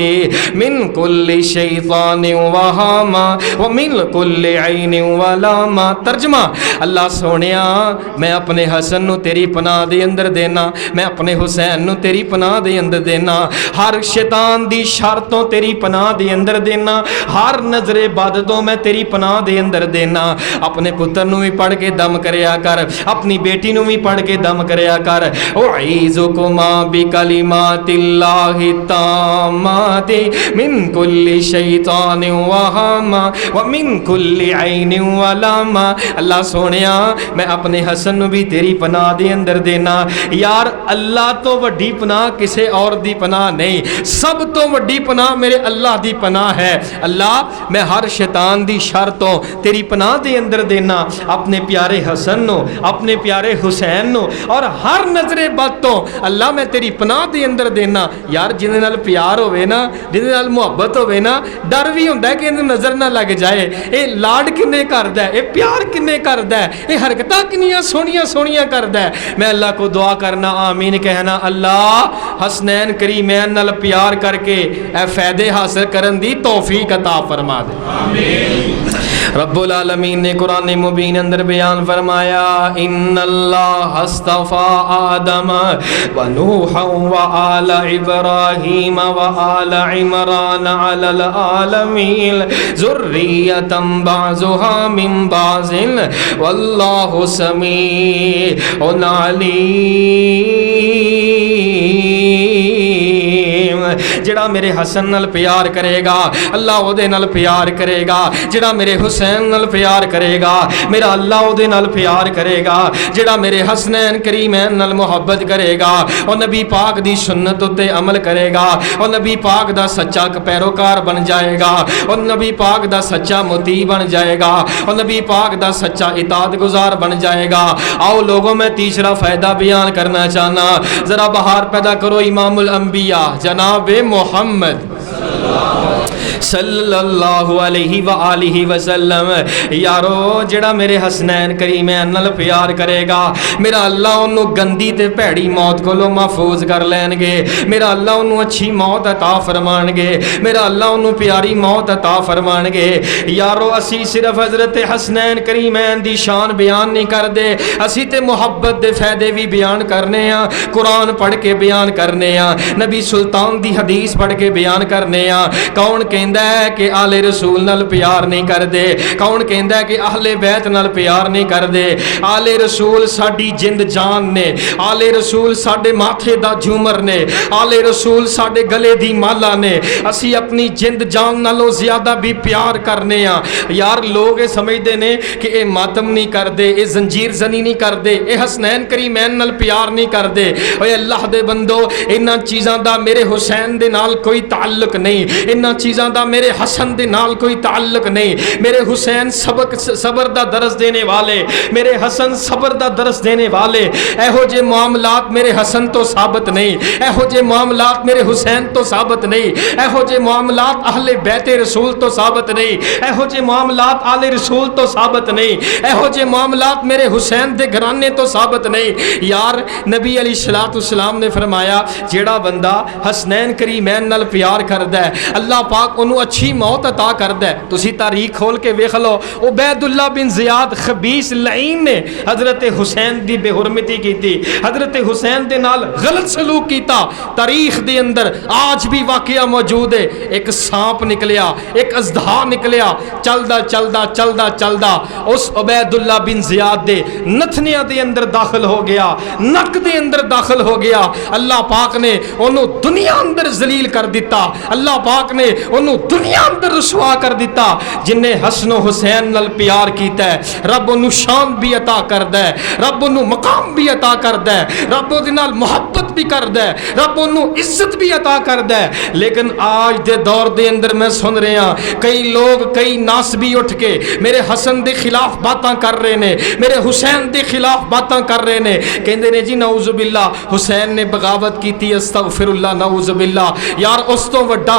من کل شیطان وہامہ ومن کل عین ولامہ۔ ترجمہ، اللہ سونیا میں اپنے حسن نو تیری پناہ دے اندر دینا، میں اپنے حسین نو تیری پناہ دے اندر دینا، ہر شیطان دی شرطوں تیری پناہ دے اندر دینا، ہر نظر بد تو میں تیری پناہ دے اندر دینا۔ اپنے پتر نو بھی پڑھ کے دم کریا کر، اپنی بیٹی نو بھی پڑھ کے دم کریا کر اعیذکما بکلمات اللہ التامات من کل شیطان وہامہ ومن کل عین ولامہ۔ اللہ سونیا میں اپنے حسن نو بھی تیری پناہ دے اندر دینا۔ یار اللہ تو وڈی پناہ کسے اور دی پناہ نہیں، سب تو وڈی پناہ میرے اللہ دی پناہ ہے۔ اللہ میں ہر شیطان دی شرطوں تیری پناہ دے اندر دینا، اپنے پیارے حسن نو، اپنے پیارے حسین نو، اور ہر نظر بد تو اللہ میں تیری پناہ دے اندر دینا۔ یار جن نال پیار ہوئے نا، جن نال محبت ہوئے نا، ڈر بھی ہوندا ہے کہ انہیں نظر نہ لگ جائے، اے لاڈ کنے کردا ہے، اے پیار کنے کردا ہے، اے حرکتاں کنیاں سونیاں سونیاں کردا ہے۔ میں اللہ کو دعا کرنا، آمین کہنا، اللہ حسنین کریمین نال پیار کر کے اے فائدے حاصل کرن دی توفیق عطا فرما دے۔ رب العالمین نے قرآن مبین اندر بیان فرمایا ان اللہ اصطفى آدم و نوحا و آل ابراہیم و آل عمران علی العالمین ذریتا بعضها من بعض واللہ سمیع علیم۔ جڑا میرے حسن نال پیار کرے گا اللہ او دے نال پیار کرے گا، جڑا میرے حسین نال پیار کرے گا میرا اللہ او دے نال پیار کرے گا، جڑا میرے حسنین کریمین نال محبت کرے گا اور نبی پاک دی سنت تے عمل کرے گا اور نبی پاک دا سچا پیروکار بن جائے گا اور نبی پاک دا سچا مطیع بن جائے گا اور نبی پاک دا سچا اطاعت گزار بن جائے گا۔ آؤ لوگوں میں تیسرا فائدہ بیان کرنا چاہنا، ذرا بہار پیدا کرو امام الانبیاء جناب محمد صلی اللہ علیہ وآلہ وسلم۔ یارو جڑا میرے حسنین کریمین نال پیار کرے گا میرا اللہ انہوں گندی تے پیڑی موت کو لو محفوظ کر لین گے، میرا اللہ انہوں اچھی موت عطا فرمان گے، میرا اللہ انہوں پیاری موت عطا فرمان گے۔ یارو اسی صرف حضرت حسنین کریمین دی شان بیان نہیں کر دے، اسی تے محبت دے فائدے بھی بیان کرنے ہیں، قرآن پڑھ کے بیان کرنے ہیں، نبی سلطان دی حدیث پڑھ کے بیان کرنے ہیں۔ کون کہندہ ہے کہ آل رسول نال پیار نہیں کر دے؟ کون کہندہ ہے کہ اہل بیت نال پیار نہیں کر دے؟ آل رسول ساڈی جند جان نے، آل رسول ساڈے ماتھے دا جھومر نے، آل رسول ساڈے گلے دی مالا نے، اسی اپنی جند جان نالوں زیادہ بھی پیار کرنے ہیں۔ یار لوگ یہ سمجھتے نے کہ اے ماتم نہیں کر دے، اے زنجیر زنی نہیں کر دے، اے حسنین کریمین نال پیار نہیں کر دے۔ اے اللہ دے بندو انہاں چیزاں دا میرے حسین دے نال کوئی تعلق نہیں، انہاں چیزاں دا میرے حسن دے نال کوئی تعلق نہیں۔ میرے حسین صبر دا درس دینے والے، میرے حسن صبر دا درس دینے والے، ایہو جے معاملات میرے حسن تو ثابت نہیں، ایہو جے معاملات میرے حسین تو ثابت نہیں، ایہو جے معاملات اہل بیت رسول تو ثابت نہیں، ایہو جے معاملات آل رسول تو ثابت نہیں، ایہو جے معاملات میرے حسین دے گھرانے تو ثابت نہیں۔ یار نبی علیہ الصلوۃ والسلام نے فرمایا جیڑا بندہ حسنین کریمین نال پیار کردا ہے اللہ پاک انہوں اچھی موت عطا کردا ہے۔ تسی تاریخ کھول کے ویکھ لو، عبید اللہ بن زیاد خبیث لعین نے حضرت حسین دی بے حرمتی کیتی، حضرت حسین دے نال غلط سلوک کیتا۔ تاریخ دے اندر آج بھی واقعہ موجود ہے، ایک سانپ نکلیا، ایک اژدہا نکلیا، چلدا چلدا چلدا چلدا اس عبید اللہ بن زیاد دے نتھنیاں دے اندر داخل ہو گیا، نک دے اندر داخل ہو گیا۔ اللہ پاک نے انہوں دنیا اندر ذلیل کر دیتا، اللہ پاک نے انہوں دنیا اندر رسوا کر دیتا۔ جن نے حسن و حسین نال پیار کیتا ہے رب انہوں شان بھی عطا کر دے، رب انہوں مقام بھی عطا کر دے، رب انہوں نال محبت بھی کر دے، رب انہوں عزت بھی عطا کر دے۔ لیکن آج دے دور دے اندر میں سن رہے ہیں کئی لوگ کئی ناسبی اٹھ کے میرے حسن دے خلاف باتاں کر رہے نے، میرے حسین دے خلاف باتاں کر رہے نے، کہندے نے جی نعوذ باللہ حسین نے بغاوت کیتی، استغفر اللہ نعوذ باللہ۔ یار اس تو وڈا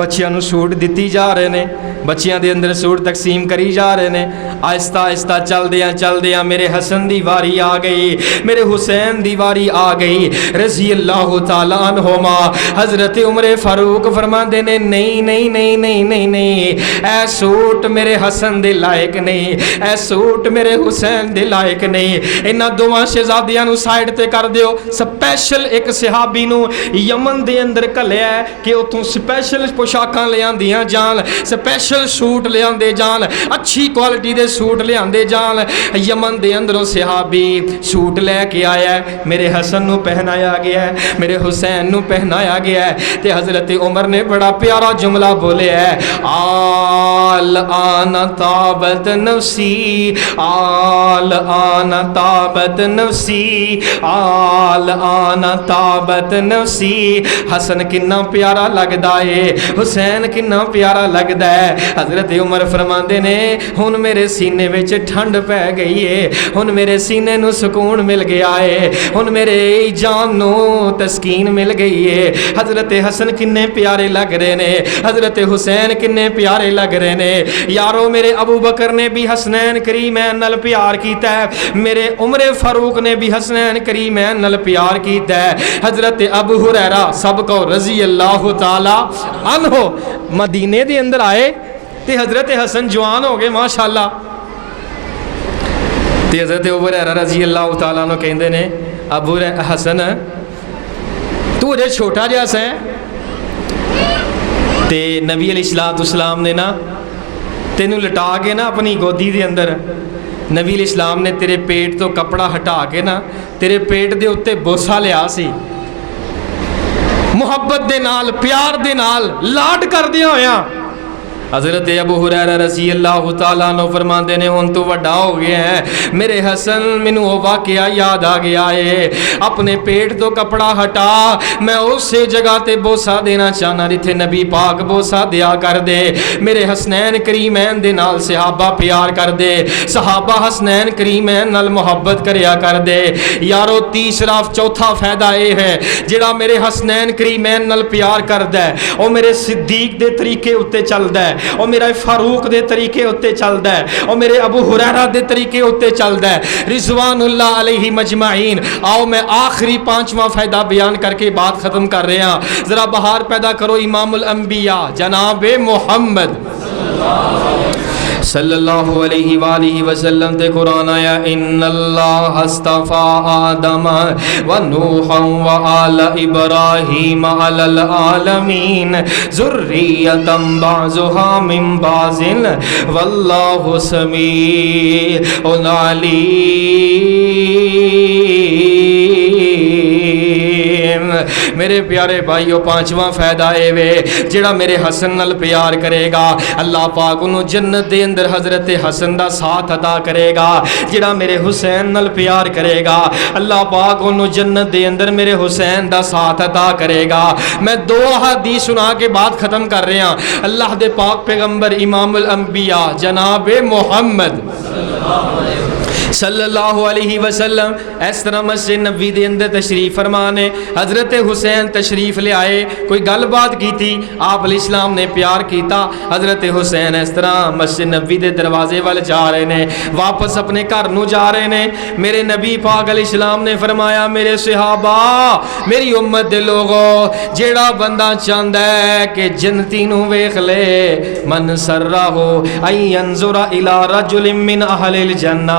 بچیاں نو سوٹ دتی جا رہے نے بچیاں دے اندر سوٹ تقسیم کری جا رہے نے آہستہ آہستہ چل دیاں میرے حسن دی واری آ گئی میرے حسین دی واری آ گئی رضی اللہ تعالیٰ عنہما حضرت عمر فاروق فرماندے نے نہیں نہیں نہیں نہیں نہیں نہیں اے سوٹ میرے حسن دے لائق نہیں اے سوٹ میرے حسین دے لائق نہیں انہاں دوواں شہزادیاں نو سائیڈ تے کر دیو سپیشل ایک صحابی نو یمن دے اندر کلیا ہے کہ اتوں سپیشل پوشاکاں لے آندیاں جان سپیشل سوٹ لے آندے جان اچھی کوالٹی دے سوٹ لے آندے جان یمن دے اندروں صحابی سوٹ لے کے آیا ہے میرے حسن نو پہنایا گیا ہے میرے حسین نو پہنایا گیا ہے تے حضرت عمر نے بڑا پیارا جملہ بولے ہے آل آنا تابت نفسی آل آنا تابت نفسی آل آنا تابت نفسی حسن کنا پیارا لگدا ہے حسین کنا پیارا لگدا ہے حضرت عمر فرماندے نے ہن میرے سینے وچ ٹھنڈ پہ گئی ہے ہن میرے سینے نو سکون مل گیا ہے ہن میرے جان نو تسکین مل گئی ہے حضرت حسن کنے پیارے لگ رہے نے حضرت حسین کنے پیارے لگ رہے نے یارو میرے ابو بکر نے بھی حسنین کریمین نال پیار کیتا ہے میرے عمر فاروق نے بھی حسنین کریمین نال پیار کیتا ہے حضرت ابو ہریرہ سب کو رضی اللہ تعالی عنہ مدینے دے اندر آئے تے حضرت حسن جوان ہو گئے ماشاءاللہ تے حضرت ابو ہریرہ رضی اللہ تعالیٰ عنہ کہندے نے ابو حسن تو اجے چھوٹا جیسا ہے تے نبی علیہ السلام نے نا تینوں لٹا کے نا اپنی گودی دے اندر نبی علیہ السلام نے تیرے پیٹ تو کپڑا ہٹا کے نا تیرے پیٹ دے اتے بوسا لیا سی محبت دے نال پیار دے نال لاڈ کر دیا ہویا حضرت ابو ہریرہ رضی اللہ تعالیٰ عنہ فرماندے نے ہن تو وڈا ہو گیا ہے میرے حسن مینوں وہ واقعہ یاد آ گیا ہے اپنے پیٹ تو کپڑا ہٹا میں اسی جگہ تے بوسا دینا چاہنا جتھے نبی پاک بوسا دیا کر دے میرے حسنین کریمین دے نال صحابہ پیار کر دے صحابہ حسنین کریمین نال محبت کریا کر دے یارو تیسرا چوتھا فائدہ اے ہے جڑا میرے حسنین کریمین نال پیار کردا ہے او میرے صدیق دے طریقے اتے چلدا ہے او میرا فاروق دے طریقے اتے چلدا ہے او میرے ابو ہریرہ دے طریقے اتے چلدا ہے رضوان اللہ علیہ مجمعین آؤ میں آخری پانچواں فائدہ بیان کر کے بات ختم کر رہے ہیں ذرا بہار پیدا کرو امام الانبیاء جناب محمد صلی اللہ علیہ وآلہ وسلم تے قرآن آیا ان اللہ اصطفى آدم و نوحا و آل ابراہیم علی العالمین ذریتا بعضها من بعض واللہ سمیع علیم میرے پیارے بھائیو پانچواں فائدہ اے وے جڑا میرے حسن نال پیار کرے گا اللہ پاک انہوں جنت دے اندر حضرت حسن دا ساتھ عطا کرے گا جڑا میرے حسین نال پیار کرے گا اللہ پاک انہوں جنت دے اندر میرے حسین دا ساتھ عطا کرے گا میں دو حدیث سنا کے بات ختم کر رہے ہیں اللہ دے پاک پیغمبر امام الانبیاء جناب محمد صلی اللہ علیہ وسلم اس طرح مسجد نبی دے اندر تشریف فرمانے حضرت حسین تشریف لے آئے کوئی گل بات کی تھی آپ علیہ السلام نے پیار کیتا حضرت حسین اس طرح مسجد نبی دے دروازے والے جا رہے نے واپس اپنے گھر نو جا رہے نے میرے نبی پاک علیہ السلام نے فرمایا میرے صحابہ میری امت دے لوگوں جیڑا بندہ چاہندا ہے کہ جنتی نو ویکھ لے من سرہو ان ينظر الى رجل من اہل الجنہ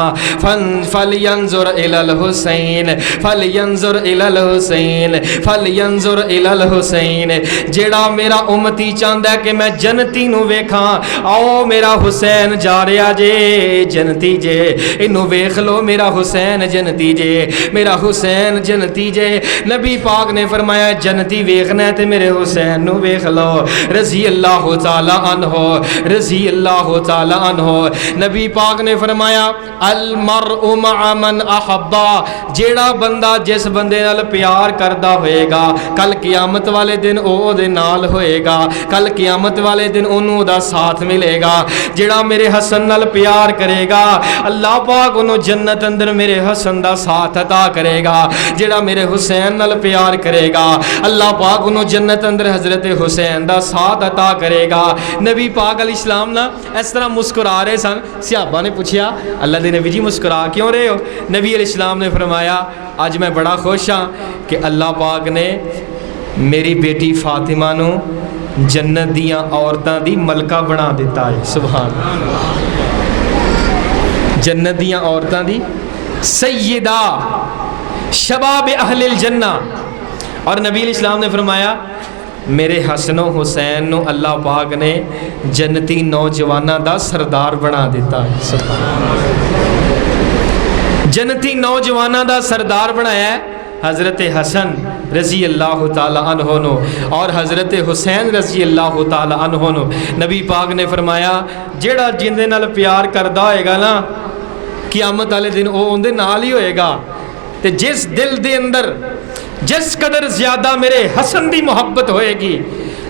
فلینظر الی الحسین فلینظر الی الحسین فلینظر الی الحسین جیڑا میرا امتی چاہندا ہے کہ میں جنتی نو ویکھاں آؤ میرا حسین جا رہا جے جنتی جے انو ویکھ لو میرا حسین جنتی جے میرا حسین جنتی جے نبی پاک نے فرمایا جنتی ویکھنا ہے تے میرے حسین نو ویکھ لو رضی اللہ تعالی عنہ رضی اللہ تعالی عنہ نبی پاک نے فرمایا المرء مع من احبا جیڑا بندہ جس بندے نال پیار کردا ہوئے گا کل قیامت والے دن او دے نال ہوئے گا کل قیامت والے دن انہوں دا ساتھ ملے گا جیڑا میرے حسن نال پیار کرے گا اللہ پاک انہوں جنت اندر میرے حسن دا ساتھ عطا کرے گا جیڑا میرے حسین نال پیار کرے گا اللہ پاک انہوں جنت اندر حضرت حسین دا ساتھ عطا کرے گا نبی پاک علیہ السلام نا اس طرح مسکرا رہے سن صحابہ نے پوچھا اللہ دے نبی جی مسکرا کیوں رہے ہو نبی علیہ السلام نے فرمایا آج میں بڑا خوش ہاں کہ اللہ پاک نے میری بیٹی فاطمہ نو جنت دیاں عورتاں دی ملکہ بنا دیتا ہے سبحان جنت دیاں عورتاں دی سیدہ شباب اہل الجنہ اور نبی علیہ السلام نے فرمایا میرے حسن و حسین نو اللہ پاک نے جنتی نوجوانہ دا سردار بنا دیتا ہے سبحان جنتی نوجوانہ دا سردار بنایا ہے حضرت حسن رضی اللہ تعالی عنہ نو اور حضرت حسین رضی اللہ تعالی عنہ نو نبی پاک نے فرمایا جیڑا جندے نال پیار کردا ہوئے گا نا قیامت والے دن او اندے نال ہی ہوئے گا تے جس دل دے اندر جس قدر زیادہ میرے حسن دی محبت ہوئے گی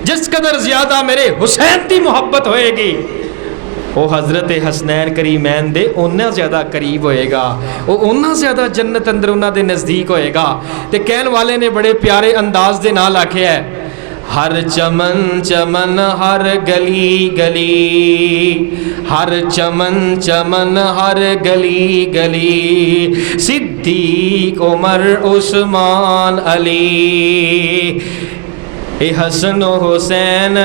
جس قدر زیادہ میرے حسین دی محبت ہوئے گی وہ حضرت حسنین کریمین دے اونا زیادہ قریب ہوئے گا وہ اونا زیادہ جنت اندر اونا دے نزدیک ہوئے گا تے کہن والے نے بڑے پیارے انداز دے نال آکھے ہے ہر چمن چمن ہر گلی گلی ہر چمن چمن ہر گلی گلی صدیق عمر عثمان علی اے حسن و حسین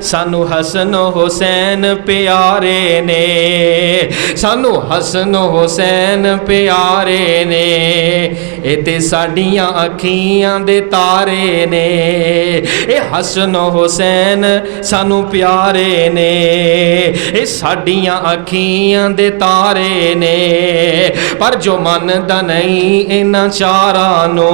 سانو حسن و حسین پیارے نے سانو حسن و حسین پیارے نے اے تے ساڈیاں اکھیاں دے تارے نے اے حسن و حسین سانو پیارے نے اے ساڈیاں اکھیاں دے تارے نے پر جو مندا نہیں انہاں چاراں نو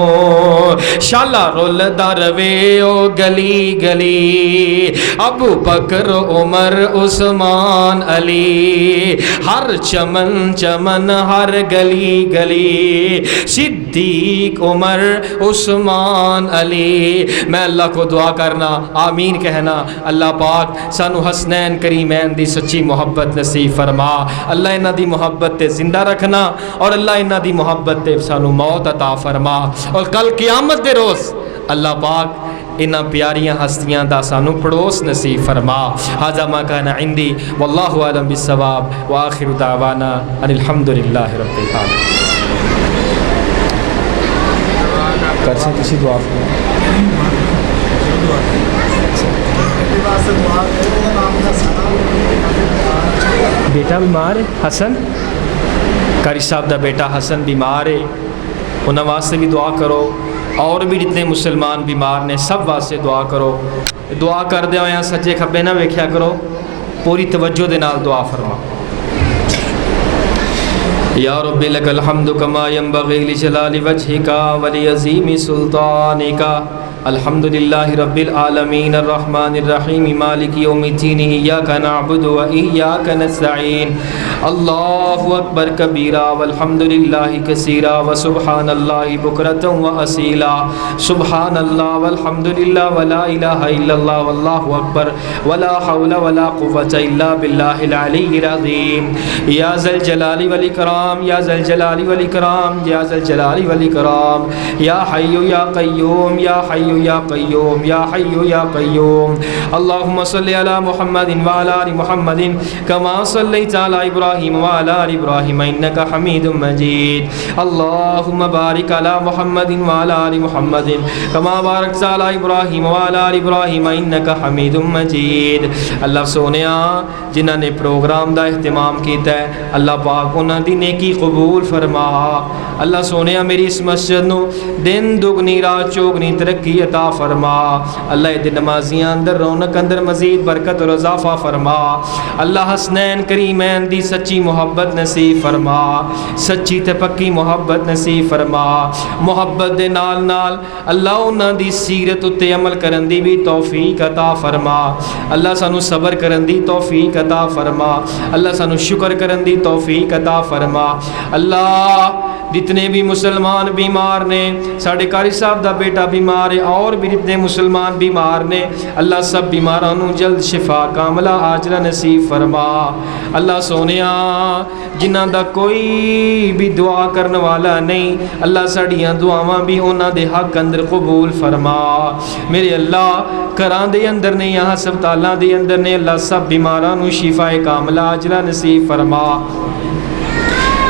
شالا رلدا روے او گلی گلی ابو بکر عمر عثمان علی ہر چمن چمن ہر گلی گلی صدیق عمر عثمان علی میں اللہ کو دعا کرنا آمین کہنا اللہ پاک سانو حسنین کریمین دی سچی محبت نصیب فرما اللہ انہاں دی محبت تے زندہ رکھنا اور اللہ انہاں دی محبت تے سانو موت عطا فرما اور کل قیامت دے روز اللہ پاک انہاں پیاریاں ہستیاں دا سانو پڑوس نصیب فرما ھذا ما کان عندی واللہ اعلم بالصواب وآخر دعوانا ان الحمدللہ رب العالمین کر سے کسی دعا بیٹا بیمار ہے حسن قاری صاحب دا بیٹا حسن بیمار ہے انہاں واسطے بھی دعا کرو اور بھی جتنے مسلمان بیمار نے سب واسطے دعا کرو دعا کر دے ہویا سچے کھبے نہ ویکھیا کرو پوری توجہ دے نال دعا فرما یا رب لک الحمد کما ينبغي لجلال وجهك ولعظیم سلطانك الحمد للہ رب العالمین الرحمن الرحیم مالک یوم الدین ایاک نعبد و ایاک نستعین اللہ اکبر کبیرا والحمد للہ کثیرا وسبحان اللہ بکرتا و اصیلا سبحان اللہ والحمد للہ ولا الہ الا اللہ واللہ اکبر ولا حول ولا قوة الا باللہ العلی العظیم یا ذا الجلال والاکرام یا ذا الجلال والاکرام یا ذا الجلال والاکرام یا حی یا قیوم یا حی یا قیوم یا حی یا قیوم اللہم صلی علی محمد وعلی آل محمد کما صلیت علی ابراہیم وعلی آل ابراہیم انکا حمید مجید اللہم بارک علی محمد وعلی آل محمد کما بارکت علی ابراہیم وعلی آل ابراہیم انکا حمید مجید اللہ سونیا جنہاں نے پروگرام دا اہتمام کیتا ہے اللہ پاک انہاں دی نیکی قبول فرما اللہ سونیا میری اس مسجد نو دن دگنی رات چوگنی ترقی خوشی عطا فرما اللہ دے نمازیاں اندر رونق اندر مزید برکت اور اضافہ فرما اللہ حسنین کریمین دی سچی محبت نصیب فرما سچی تے پکی محبت نصیب فرما محبت دے نال نال اللہ انہاں دی سیرت اتے عمل کرن دی بھی توفیق عطا فرما اللہ سانو صبر کرن دی توفیق عطا فرما اللہ سانو شکر کرن دی توفیق عطا فرما اللہ جتنے بھی مسلمان بیمار نے ساڑھے قاری صاحب دا بیٹا بیمار ہے اور بھی جتنے مسلمان بیمار نے اللہ سب بیمارانوں جلد شفا کاملہ عاجلہ نصیب فرما اللہ سونیا جنہ دا کوئی بھی دعا کرنے والا نہیں اللہ ساڑیاں دعاواں بھی ہونا دے حق اندر قبول فرما میرے اللہ کران دے اندر نے یہاں ہسپتالاں دے اندر نے اللہ سب بیمارانوں شفا کاملہ عاجلہ نصیب فرما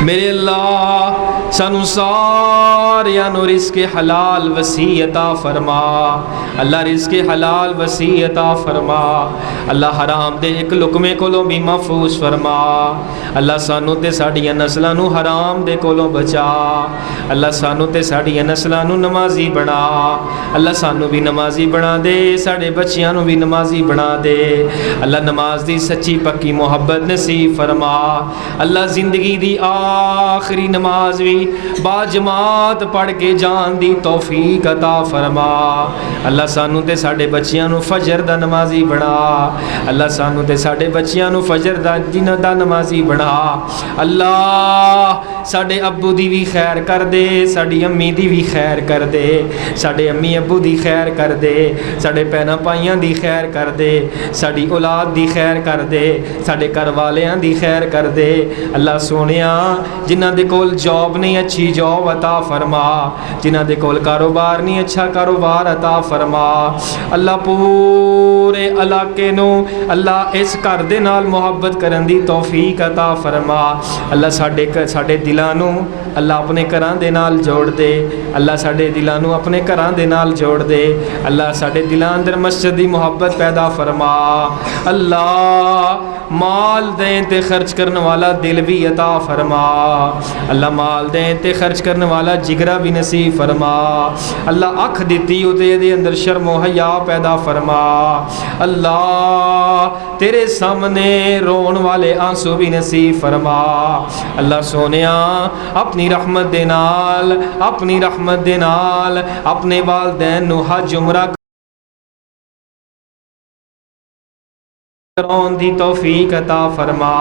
میرے اللہ سانو ساریاں نو رزق حلال وسیع عطا فرما اللہ رزق حلال وسیع عطا فرما اللہ حرام دے ایک لقمے کولوں بھی محفوظ فرما اللہ سانو تے ساڈیاں نسلاں نو حرام دے کولوں بچا اللہ سانو تے ساڈیاں نسلاں نو نمازی بنا اللہ سانو بھی نمازی بنا دے ساڈے بچیاں نو بھی نمازی بنا دے اللہ نماز دی سچی پکی محبت نصیب فرما اللہ زندگی دی آخری نماز بھی با جماعت پڑھ کے جان دی توفیق عطا فرما اللہ سانو تے ساڈے بچیاں نو فجر دا نمازی بنا اللہ سانو تے ساڈے بچیاں نو فجر دا دن دا نمازی بنا اللہ ساڈے ابو دی بھی خیر کر دے ساڈی امی دی بھی خیر کر دے ساڈے امی ابو دی خیر کر دے ساڈے بہناں بھائیاں دی خیر کر دے ساڈی اولاد دی خیر کر دے ساڈے گھر والیاں دی خیر کر دے اللہ سونیا جنہ دے کول جاب نہیں اچھی جاب عطا فرما جنہ دے کول کاروبار نہیں اچھا کاروبار عطا فرما اللہ پورے علاقے نو اللہ اس گھر دے نال محبت کرن دی توفیق عطا فرما اللہ ساڈے دلاں نو اللہ اپنے گھراں دے نال جوڑ دے اللہ ساڈے دلاں نو اپنے گھراں دے نال جوڑ دے اللہ ساڈے دلاں اندر مسجد دی محبت پیدا فرما اللہ مال دیں تے خرچ کرنے والا دل بھی عطا فرما اللہ مال دیں تے خرچ کرنے والا جگرہ بھی نصیب فرما اللہ اکھ دیتی ہوتے دے اندر شرم و حیا پیدا فرما اللہ تیرے سامنے رون والے آنسو بھی نصیب فرما اللہ سونیا اپنی رحمت دے نال اپنے والدین نو حج عمرہ کرون دی توفیق عطا فرما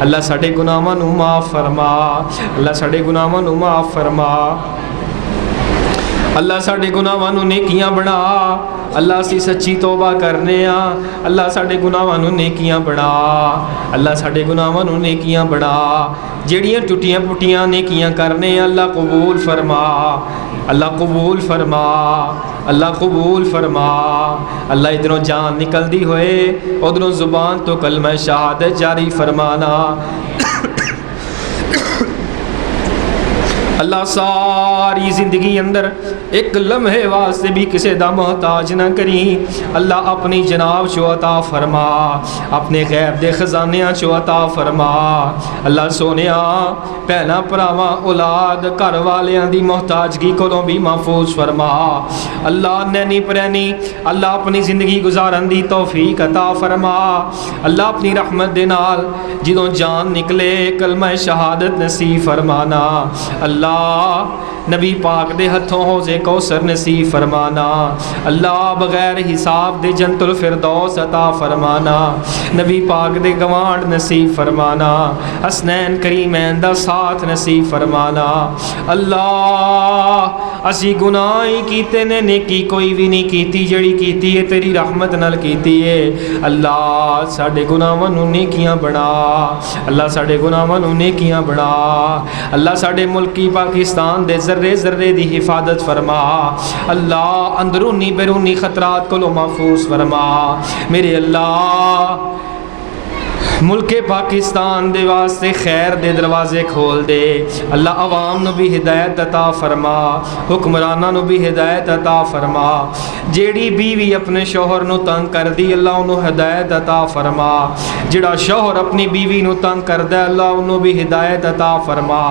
اللہ ساڈے گناہاں نو معاف فرما اللہ ساڈے گناہاں نو معاف فرما اللہ ساڈے گناہاں نو نیکیاں بنا اللہ اسی سچی توبہ کرنے اللہ ساڈے گناہاں نو نیکیاں بنا اللہ ساڈے گناہاں نو نیکیاں بنا جیڑیاں ٹوٹیاں پٹیاں نیکیاں کرنے اللہ قبول فرما اللہ قبول فرما اللہ قبول فرما اللہ ادھروں جان نکل دی ہوئے ادھروں زبان تو کلمہ شہادت جاری فرمانا اللہ ساری زندگی اندر ایک لمحے واسطے بھی کسے دا محتاج نہ کری اللہ اپنی جناب چو عطا فرما اپنے غیب دے خزانیاں چو عطا فرما اللہ سونیا پہلا پراواں اولاد گھر والیاں دی محتاجگی کولوں بھی محفوظ فرما اللہ نینی پرینی اللہ اپنی زندگی گزارن دی توفیق عطا فرما اللہ اپنی رحمت دے نال جدوں جان نکلے کلمہ شہادت نصیب فرمانا اللہ نبی پاک دے ہتھوں حوضے کوثر نصیب فرمانا اللہ بغیر حساب دے جنت الفردوس عطا فرمانا نبی پاک دے گوانڈ نصیب فرمانا حسنین کریمین دا ساتھ نصیب فرمانا اللہ اسی گناہی کیتے نے نیکی کوئی بھی نہیں کیتی جڑی کیتی ہے تیری رحمت نال کیتی ہے اللہ ساڈے گناہاں نو نیکیاں بنا اللہ ساڈے گناہاں نو نیکیاں بنا اللہ ساڈے ملکی پاکستان دے ذرے ذرے دی حفاظت فرما اللہ اندرونی بیرونی خطرات کو محفوظ فرما میرے اللہ ملک پاکستان دے واسطے خیر دے دروازے کھول دے اللہ، عوام نو بھی ہدایت عطا فرما، حکمراناں نو بھی ہدایت عطا فرما، جیڑی بیوی اپنے شوہر نو تنگ کر دی اللہ انہوں ہدایت عطا فرما، جڑا شوہر اپنی بیوی نو تنگ کردا ہے اللہ انہوں بھی ہدایت عطا فرما،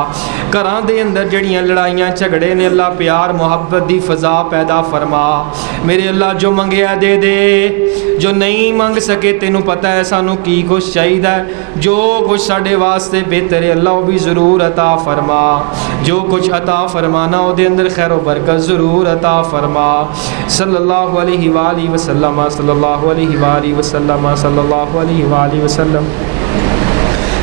گھراں دے اندر جڑیاں لڑائیاں جھگڑے نے اللہ پیار محبت دی فضا پیدا فرما، میرے اللہ جو منگیا دے دے، جو نہیں منگ سکے تینوں پتہ ہے سانوں کی کچھ چاہیے، جو کچھ ساڈے واسطے بہتر ہے اللہ وہ بھی ضرور عطا فرما، جو کچھ عطا فرمانا وہ دے اندر خیر و برکت ضرور عطا فرما، صلی اللہ علیہ وآلہ وسلم، صلی اللہ علیہ وآلہ وسلم، صلی اللہ علیہ وآلہ وسلم،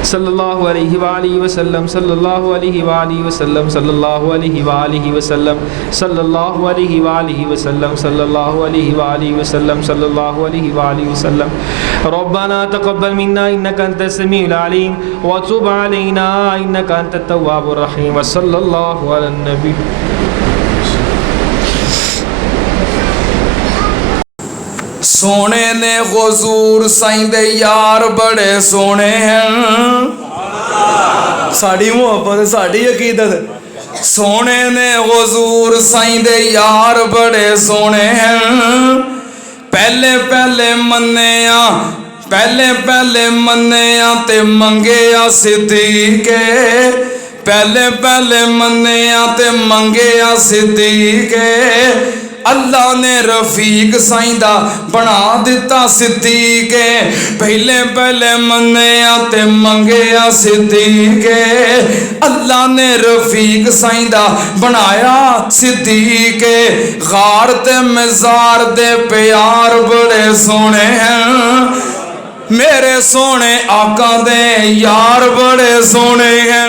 صلی اللہ علیہ وآلہ وسلم، صلی اللہ علیہ وآلہ وسلم، صلی اللہ علیہ وآلہ وسلم، صلی اللہ علیہ وآلہ وسلم، صلی اللہ علیہ وآلہ وسلم، صلی اللہ علیہ وآلہ وسلم۔ ربنا تقبل منا انك انت السميع العليم وتب علينا انك انت التواب الرحيم وصلى الله على النبي۔ سونے نے حضور سائیں دے یار بڑے سونے ہیں، ساڑی محبت ساڑی عقیدت، سونے نے حضور سائیں دے یار بڑے سونے ہیں، پہلے پہلے منیا پہلے منیا تے منگیا صدیقے، پہلے پہلے منیا تے منگیا صدیقے، اللہ نے رفیق سائیں دا بنا دیتا صدیقے، پہلے پہلے منیا تے منگیا صدیقے، اللہ نے رفیق سائیں دا بنایا صدیقے، غار تے مزار دے پیار بڑے سونے ہیں، میرے سونے آقا دے یار بڑے سونے ہیں،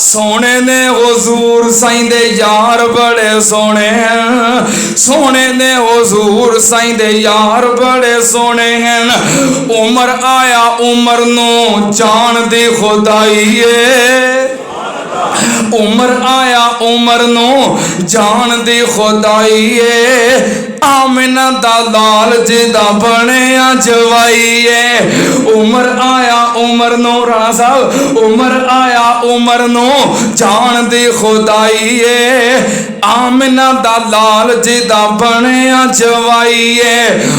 سونے نے حضور سائیں دے یار بڑے سونے ہیں، سونے نے حضور سائیں دے یار بڑے سونے ہیں، عمر آیا عمر نو جان دی خدائی ہے، عمر آیا عمر نو جان دی خدائی ہے، آمنہ دا لال جدا بنیا جوائی ہے، عمر آیا عمر نو رانا صاحب، عمر آیا عمر نو جان دی خدائی ہے، آمنہ دا لال جدا بنیا جوائی ہے،